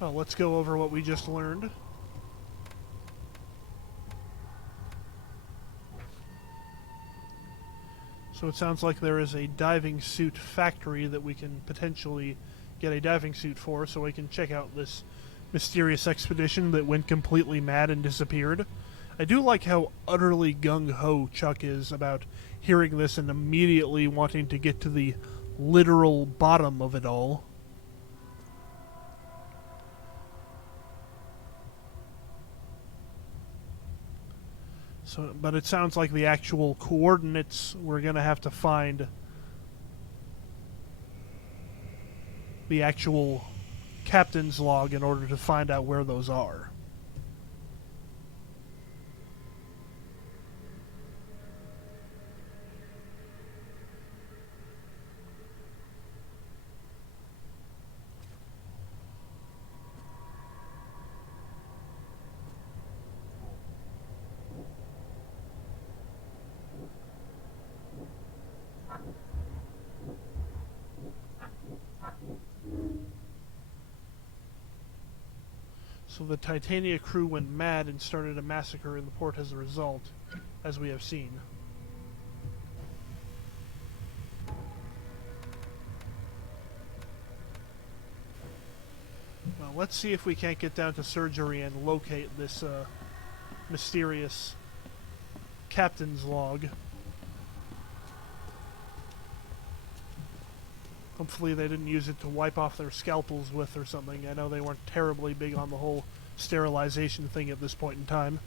Well, let's go over what we just learned. So it sounds like there is a diving suit factory that we can potentially get a diving suit for, so we can check out this mysterious expedition that went completely mad and disappeared. I do like how utterly gung-ho Chuck is about hearing this and immediately wanting to get to the literal bottom of it all. So, but it sounds like the actual coordinates, we're going to have to find the actual captain's log in order to find out where those are. So the Titania crew went mad and started a massacre in the port as a result, as we have seen. Well, let's see if we can't get down to surgery and locate this mysterious captain's log. Hopefully they didn't use it to wipe off their scalpels with or something. I know they weren't terribly big on the whole sterilization thing at this point in time.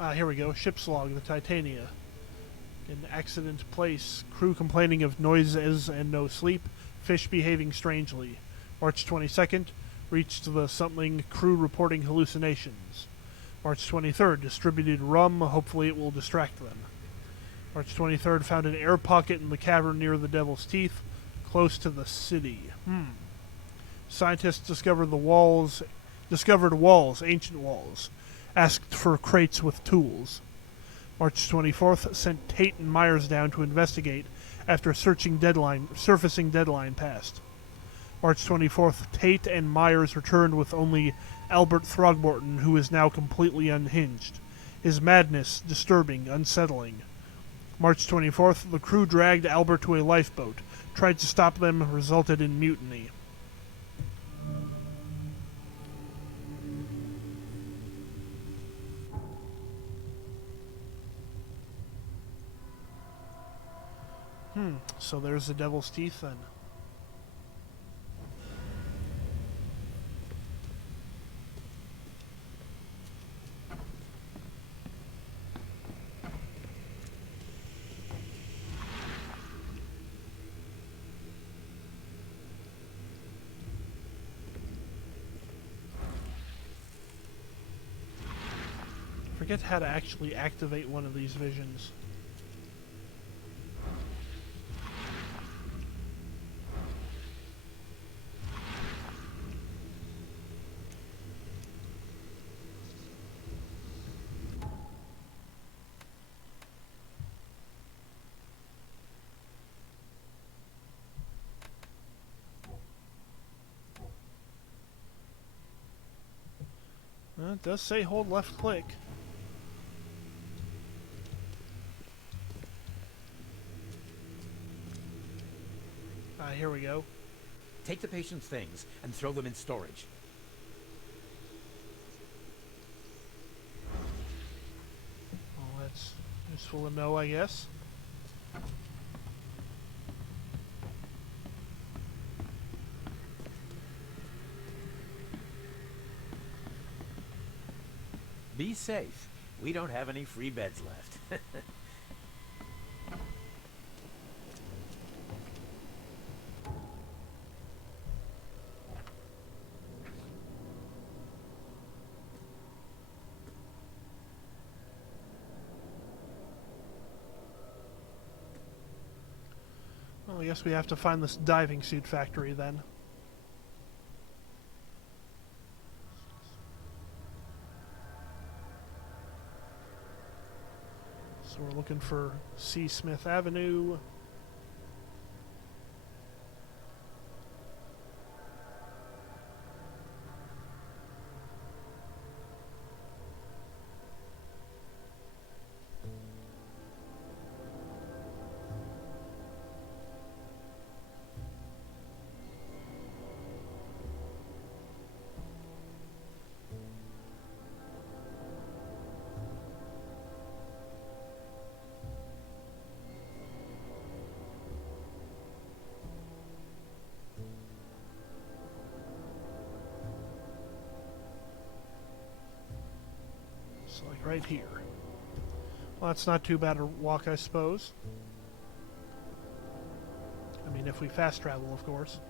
Here we go. Ship's log, the Titania. An accident place. Crew complaining of noises and no sleep. Fish behaving strangely. March 22nd. Reached the something. Crew reporting hallucinations. March 23rd. Distributed rum. Hopefully it will distract them. March 23rd. Found an air pocket in the cavern near the Devil's Teeth. Close to the city. Scientists discovered walls, ancient walls. Asked for crates with tools. March 24th, sent Tate and Myers down to investigate after surfacing deadline passed. March 24th, Tate and Myers returned with only Albert Throgmorton, who is now completely unhinged. His madness disturbing, unsettling. March 24th, the crew dragged Albert to a lifeboat. Tried to stop them, resulted in mutiny. So there's the Devil's Teeth then. Forget how to actually activate one of these visions. It does say hold left click. Here we go. Take the patient's things and throw them in storage. Well, that's useful to know, I guess. Be safe. We don't have any free beds left. Well, I guess we have to find this diving suit factory then. So we're looking for C. Smith Avenue. So like right here. Well, that's not too bad a walk, I suppose. I mean, if we fast travel, of course.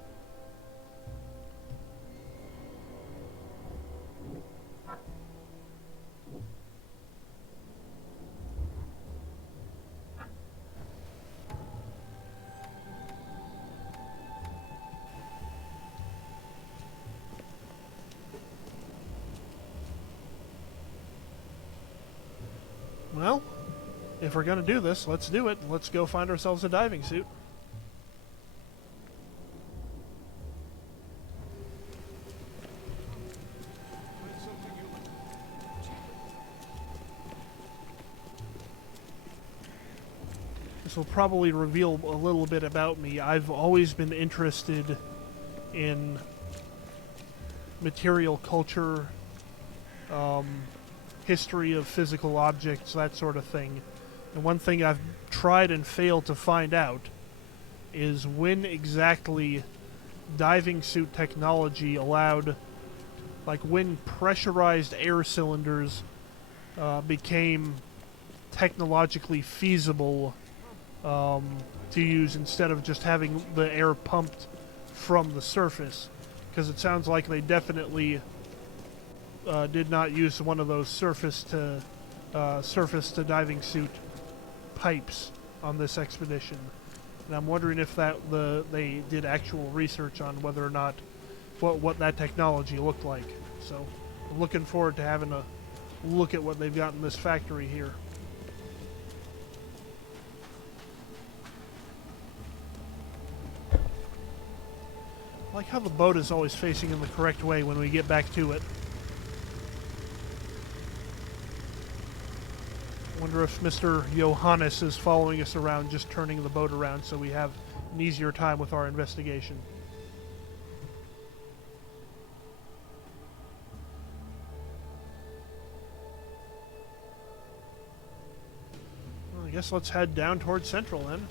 Well, if we're going to do this, let's do it. Let's go find ourselves a diving suit. This will probably reveal a little bit about me. I've always been interested in material culture, history of physical objects, that sort of thing. And one thing I've tried and failed to find out is when exactly diving suit technology allowed, like when pressurized air cylinders became technologically feasible to use instead of just having the air pumped from the surface, because it sounds like they definitely did not use one of those surface to diving suit pipes on this expedition. And I'm wondering if they did actual research on whether or not what that technology looked like. So I'm looking forward to having a look at what they've got in this factory here. I like how the boat is always facing in the correct way when we get back to it. Wonder if Mr. Johannes is following us around, just turning the boat around so we have an easier time with our investigation. Well, I guess let's head down towards Central then.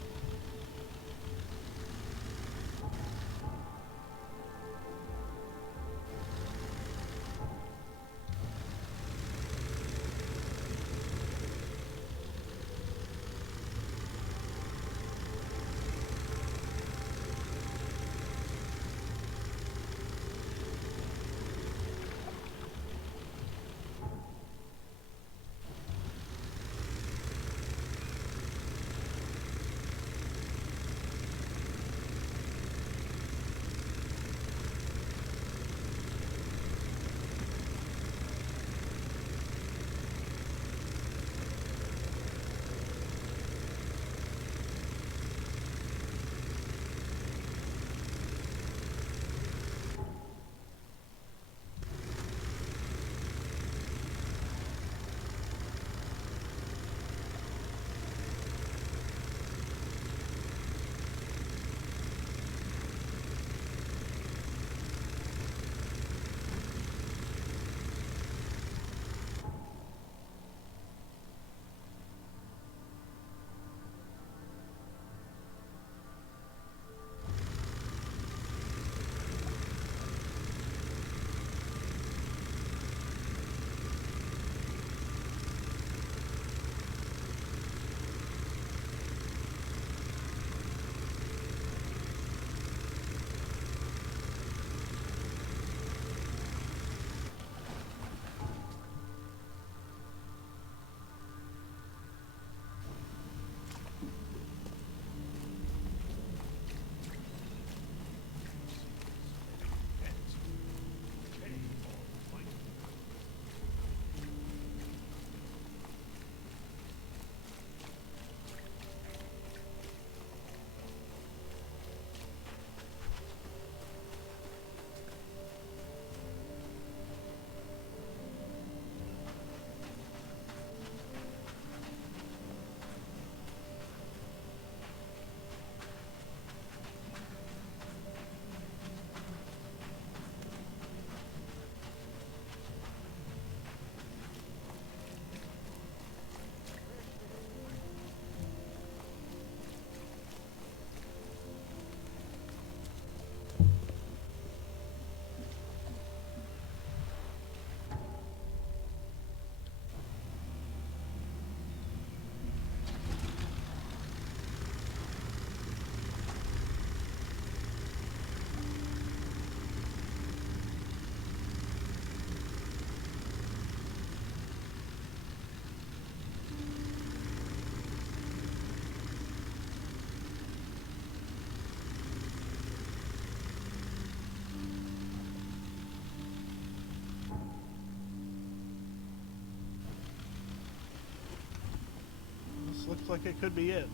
Looks like it could be it.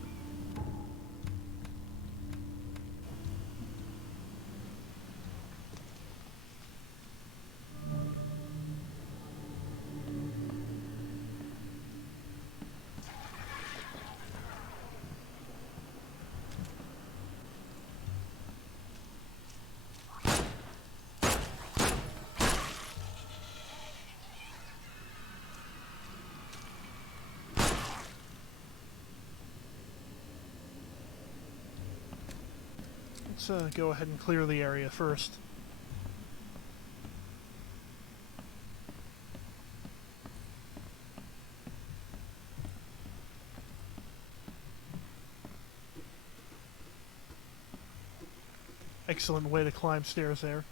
Let's go ahead and clear the area first. Excellent way to climb stairs there.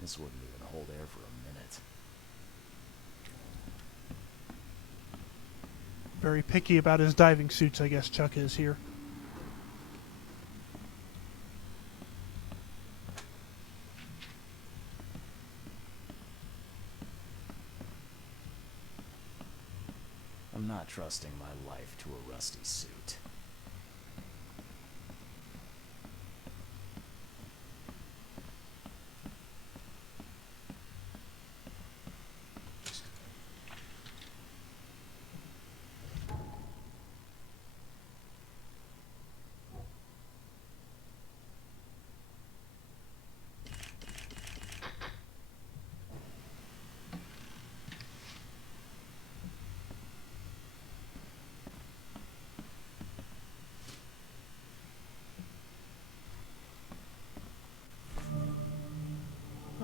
This wouldn't even hold air for a minute. Very picky about his diving suits, I guess Chuck is here. I'm not trusting my life to a rusty suit.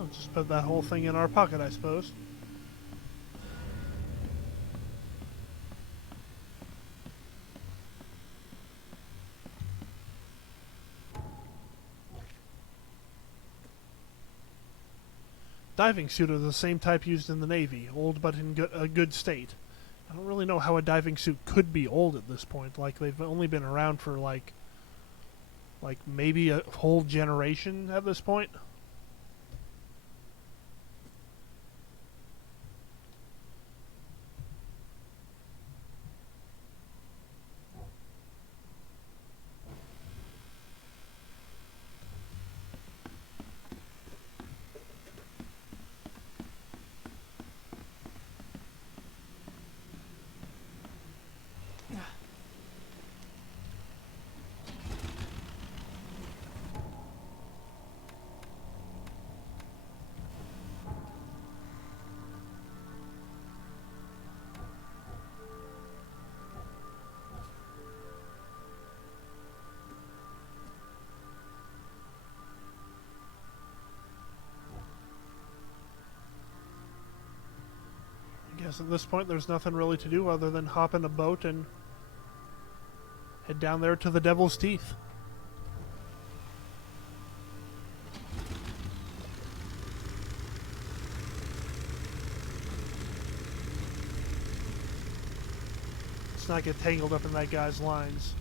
Oh, just put that whole thing in our pocket, I suppose. Diving suit are the same type used in the Navy, old but in a good state. I don't really know how a diving suit could be old at this point. Like, they've only been around for, like maybe a whole generation at this point. I guess at this point there's nothing really to do other than hop in a boat and head down there to the Devil's Teeth. Let's not get tangled up in that guy's lines.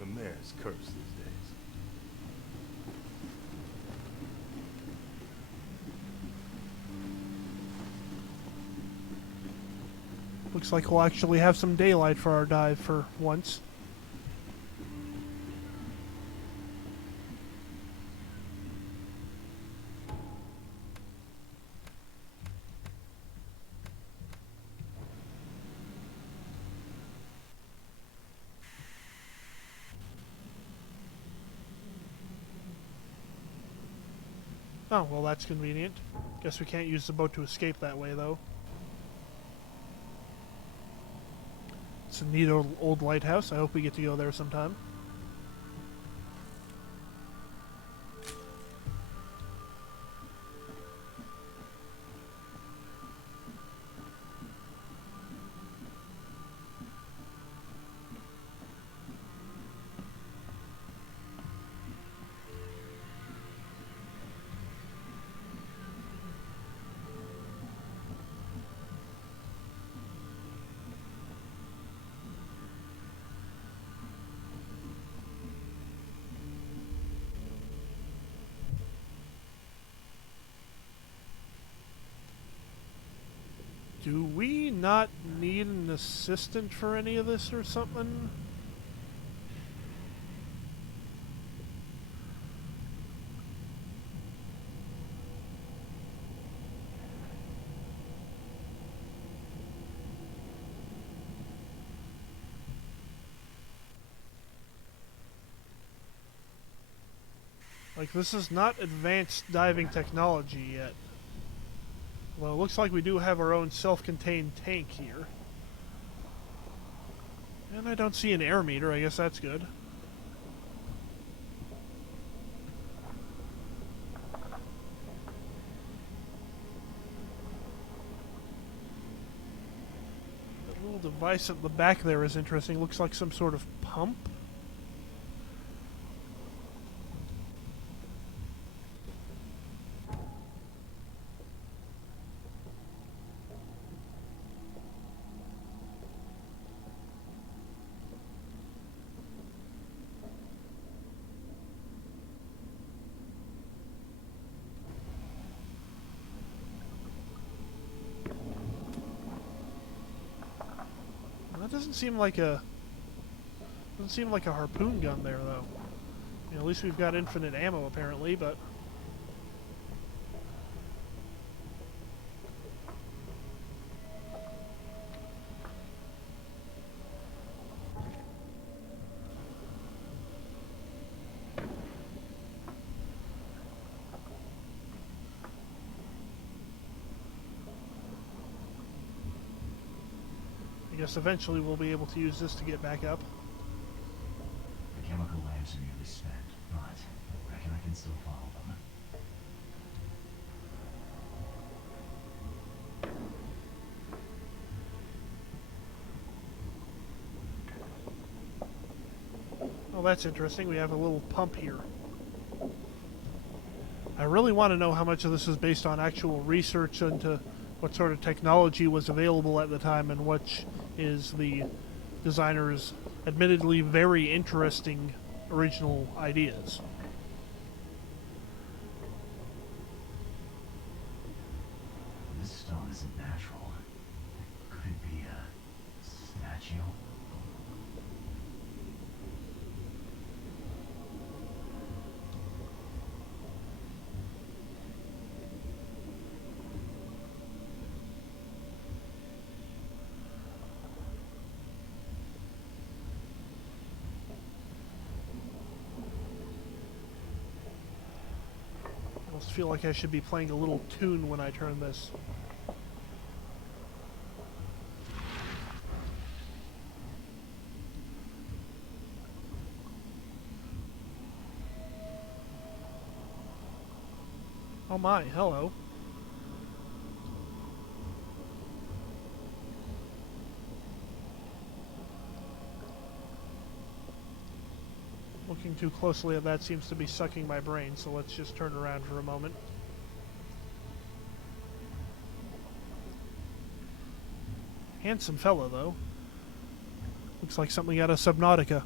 The mayor's cursed these days. Looks like we'll actually have some daylight for our dive for once. Oh, well, that's convenient. Guess we can't use the boat to escape that way, though. It's a neat old lighthouse. I hope we get to go there sometime. Do we not need an assistant for any of this or something? Like, this is not advanced diving technology yet. Well, it looks like we do have our own self-contained tank here. And I don't see an air meter. I guess that's good. The little device at the back there is interesting. Looks like some sort of pump. That doesn't seem like a harpoon gun there, though. You know, at least we've got infinite ammo apparently, but I guess eventually we'll be able to use this to get back up. The chemical lamps are nearly spent, but I reckon I can still follow them. Oh, that's interesting. We have a little pump here. I really want to know how much of this is based on actual research into what sort of technology was available at the time and which is the designer's admittedly very interesting original ideas. This stone isn't natural. Could it be a statue? I almost feel like I should be playing a little tune when I turn this. Oh my, hello. Looking too closely at that seems to be sucking my brain, so let's just turn around for a moment. Handsome fellow, though. Looks like something out of Subnautica.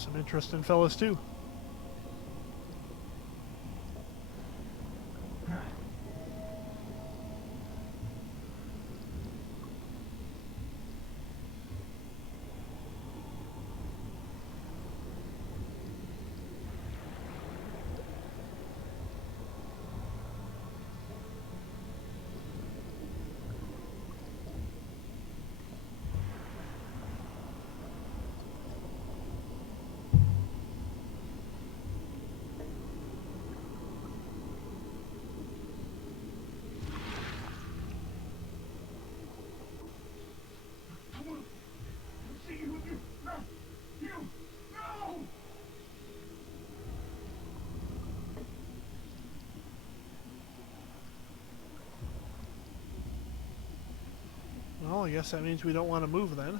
Some interesting fellas too. Well, I guess that means we don't want to move then.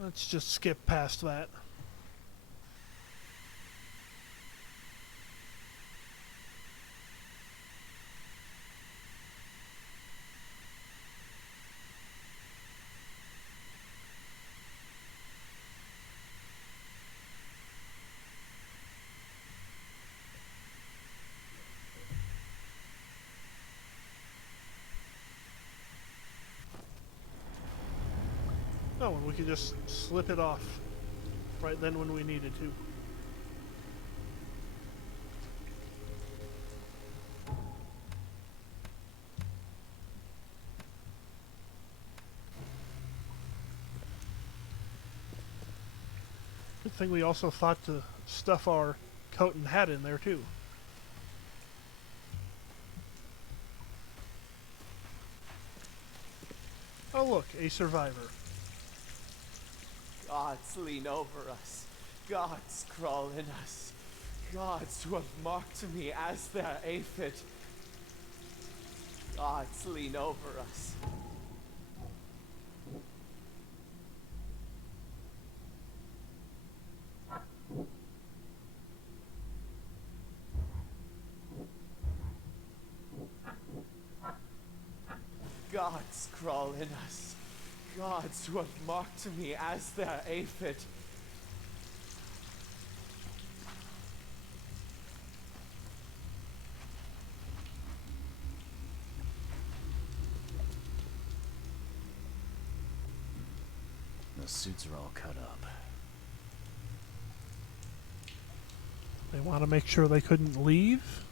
Let's just skip past that. Oh, and we could just slip it off right then when we needed to. Good thing we also thought to stuff our coat and hat in there too. Oh look, a survivor. Gods lean over us. Gods crawl in us. Gods who have marked me as their aphid. Gods lean over us. Gods crawl in us. Gods who have marked me as their aphid. The suits are all cut up. They want to make sure they couldn't leave.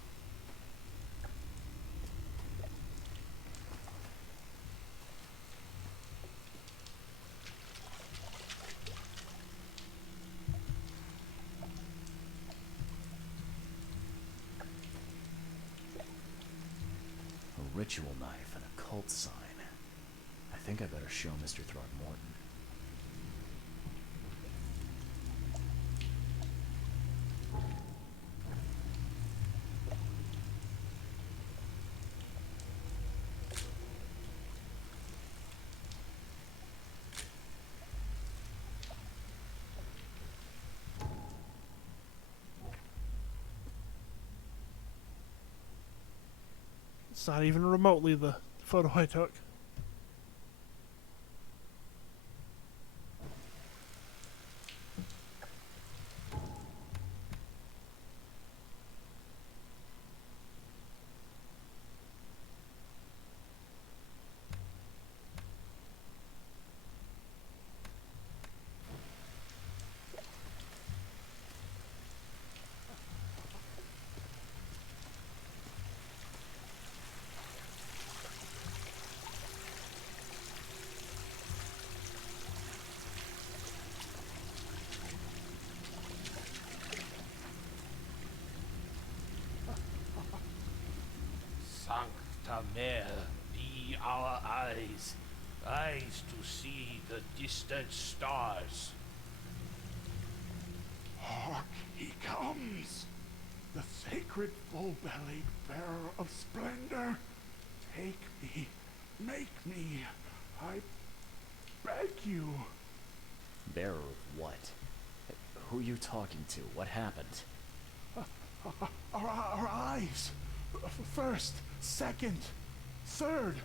A ritual knife and a cult sign. I think I better show Mr. Throckmorton. It's not even remotely the photo I took. Sancta Mare, be our eyes. eyes to see the distant stars. Hark, he comes! The sacred full-bellied bearer of splendor. Take me, make me, I beg you. Bearer of what? Who are you talking to? What happened? Our eyes, first, second, third,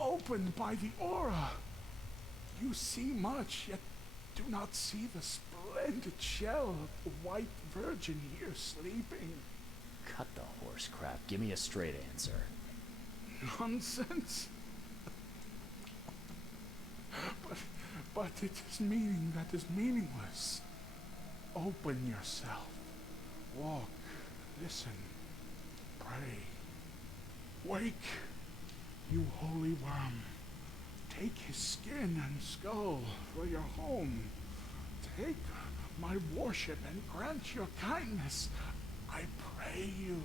opened by the aura. You see much, yet do not see the splendid shell of the white virgin here sleeping. Cut the horse crap. Give me a straight answer. Nonsense. But it is meaning that is meaningless. Open yourself. Walk. Listen. Pray. Wake, you holy worm. Take his skin and skull for your home. Take my worship and grant your kindness. I pray you.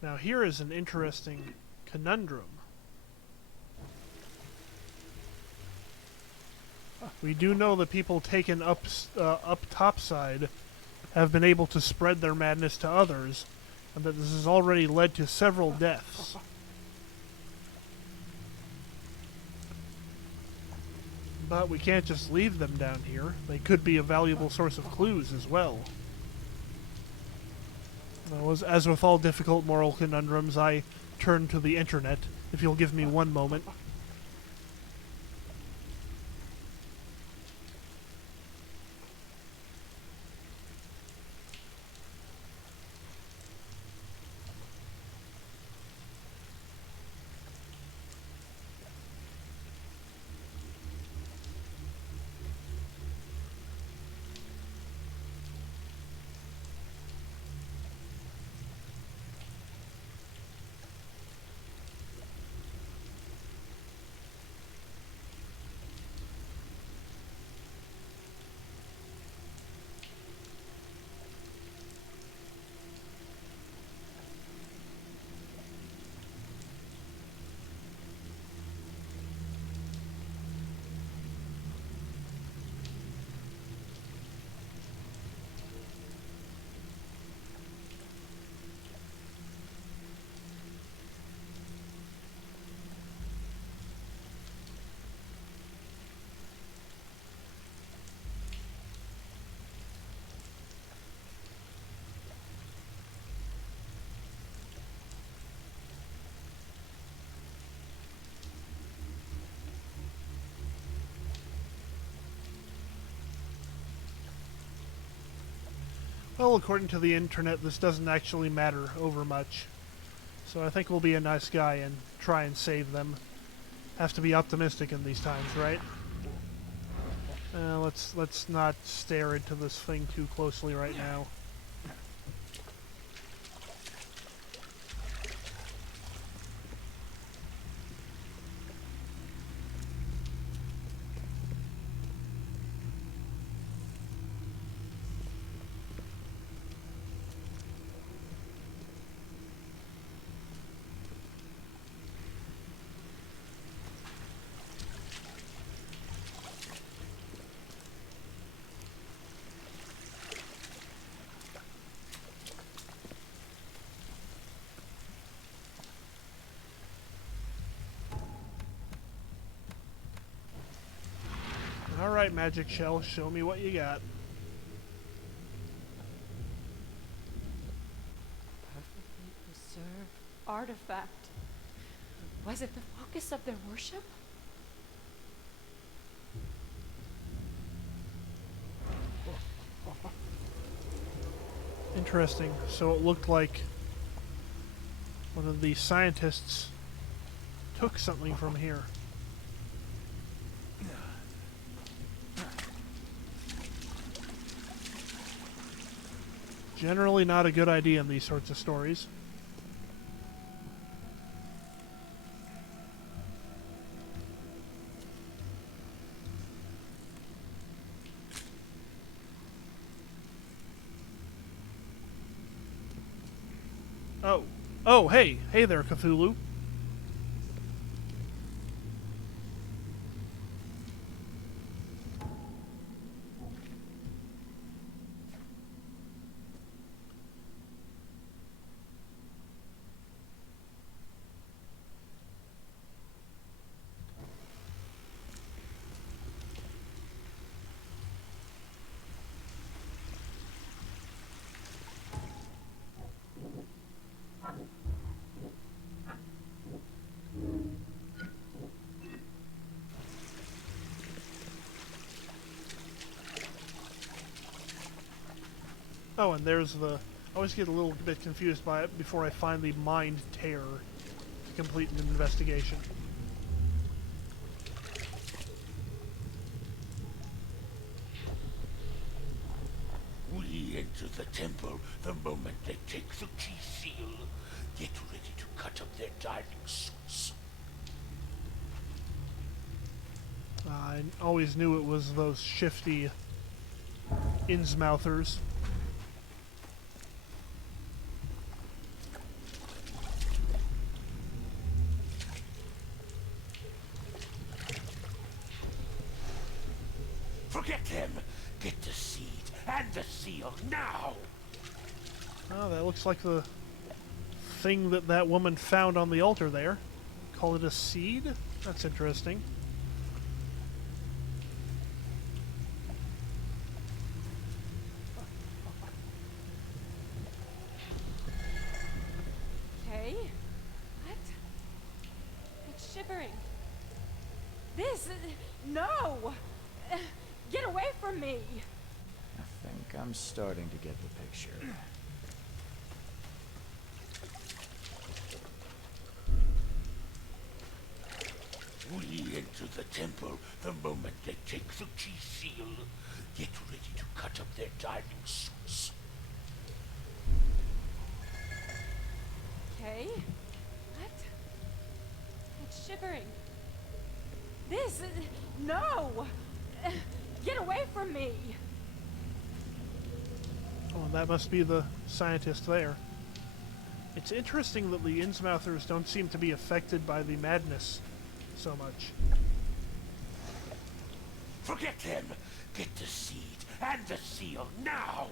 Now here is an interesting conundrum. We do know that people taken up topside have been able to spread their madness to others, and that this has already led to several deaths. But we can't just leave them down here. They could be a valuable source of clues as well. As with all difficult moral conundrums, I turn to the internet, if you'll give me one moment. Well, according to the internet, this doesn't actually matter over much. So I think we'll be a nice guy and try and save them. Have to be optimistic in these times, right? Let's not stare into this thing too closely right now. Alright, Magic Shell, show me what you got. Perfectly preserved artifact. Was it the focus of their worship? Interesting. So it looked like one of the scientists took something from here. Generally not a good idea in these sorts of stories. Oh, hey there, Cthulhu. Oh, and there's the... I always get a little bit confused by it before I find the Mind Tear to complete an investigation. We enter the temple the moment they take the key seal. Get ready to cut up their diving suits. I always knew it was those shifty Innsmouthers. Forget them! Get the seed and the seal now! Oh, that looks like the thing that woman found on the altar there. Call it a seed? That's interesting. Okay. What? It's shivering. This... No! Get away from me! I think I'm starting to get the picture. We enter the temple the moment they take the key seal. Get ready to cut up their diving suits. Okay. What? It's shivering. This... No! Get away from me! Oh, that must be the scientist there. It's interesting that the Innsmouthers don't seem to be affected by the madness so much. Forget them! Get the seed and the seal now!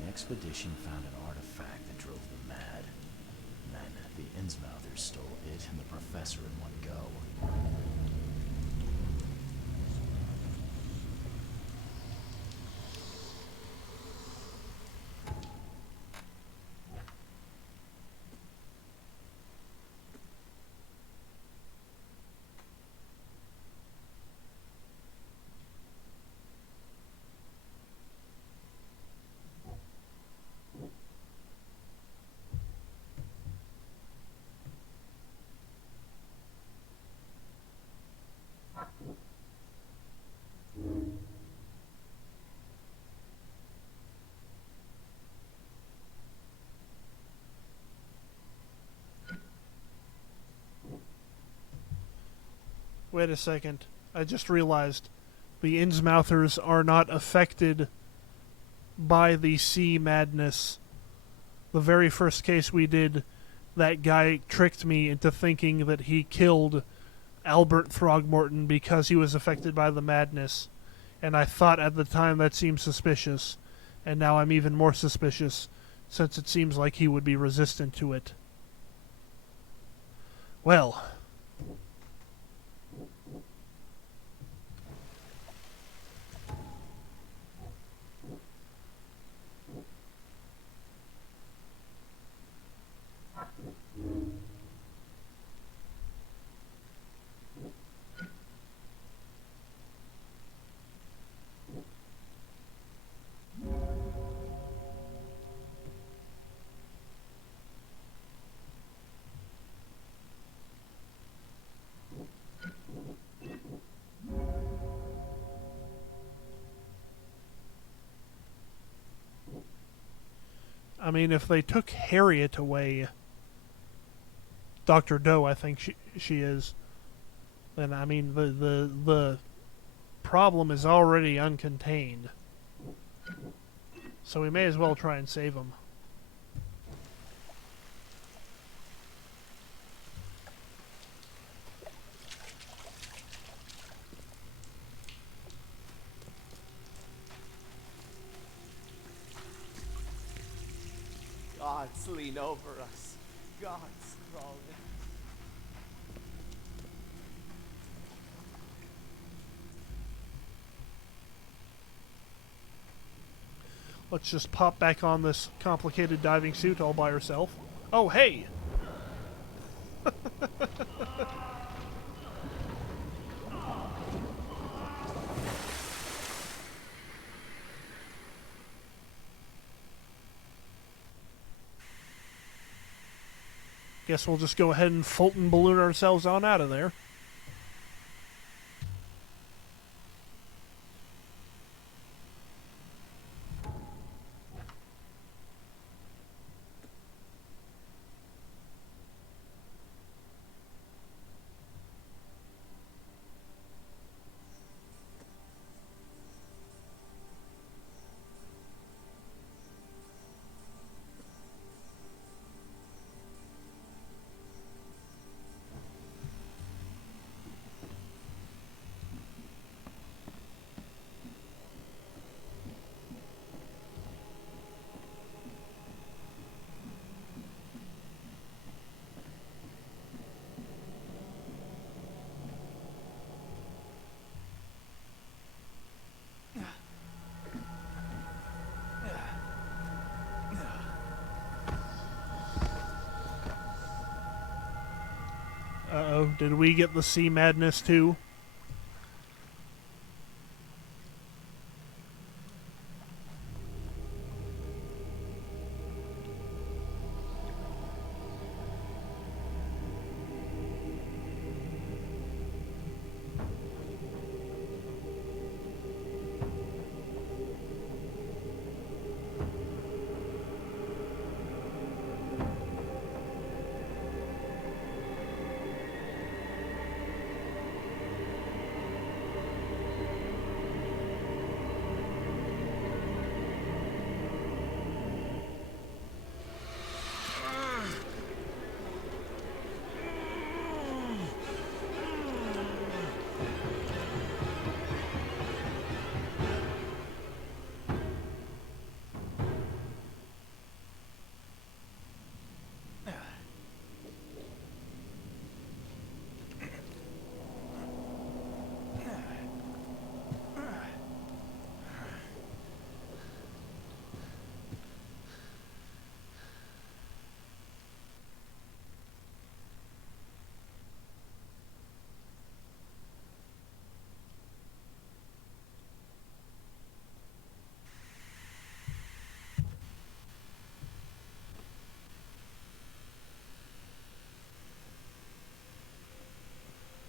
The expedition found an artifact that drove them mad. Then the Innsmouthers stole it and the professor in one go. Wait a second. I just realized the Innsmouthers are not affected by the sea madness. The very first case we did, that guy tricked me into thinking that he killed Albert Throgmorton because he was affected by the madness. And I thought at the time that seemed suspicious. And now I'm even more suspicious, since it seems like he would be resistant to it. Well... I mean, if they took Harriet away, Dr. Doe, I think she is, then I mean the problem is already uncontained. So we may as well try and save him. gods lean over us. Gods crawl in. Let's just pop back on this complicated diving suit all by herself. Oh, hey! Guess we'll just go ahead and Fulton balloon ourselves on out of there. Uh-oh, did we get the sea madness too?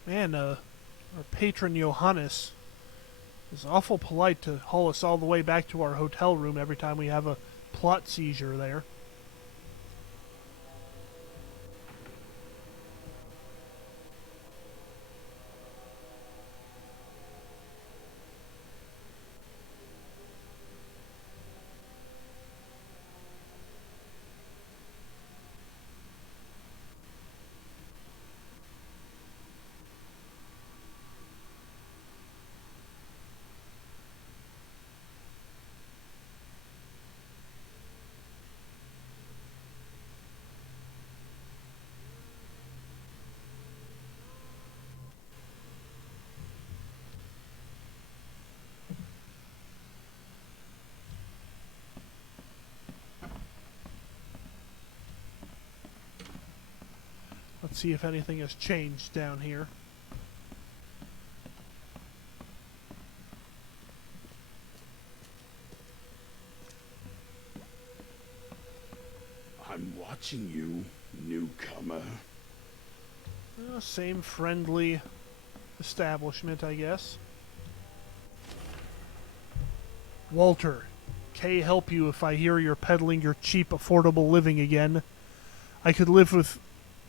Man, our patron Johannes is awful polite to haul us all the way back to our hotel room every time we have a plot seizure there. Let's see if anything has changed down here. I'm watching you, newcomer. Same friendly establishment, I guess. Walter, Kay help you if I hear you're peddling your cheap, affordable living again. I could live with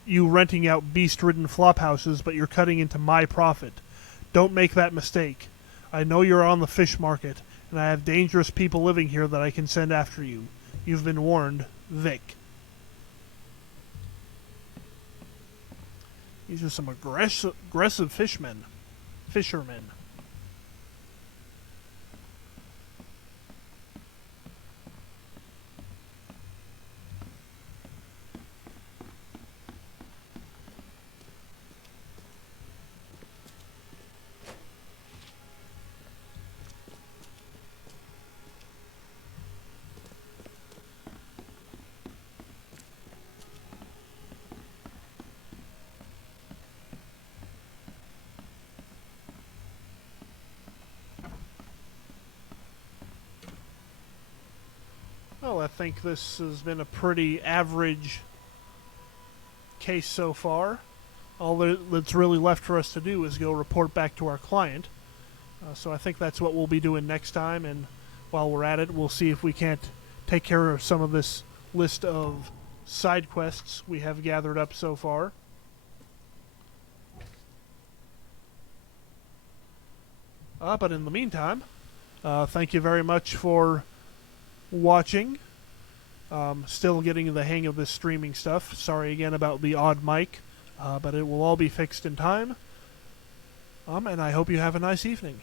you renting out beast-ridden flophouses, but you're cutting into my profit. Don't make that mistake. I know you're on the fish market, and I have dangerous people living here that I can send after you. You've been warned, Vic. These are some aggressive fishermen. I think this has been a pretty average case so far. All that's really left for us to do is go report back to our client. So I think that's what we'll be doing next time, and while we're at it, we'll see if we can't take care of some of this list of side quests we have gathered up so far. But in the meantime, thank you very much for watching. Still getting the hang of this streaming stuff. Sorry again about the odd mic, but it will all be fixed in time. And I hope you have a nice evening.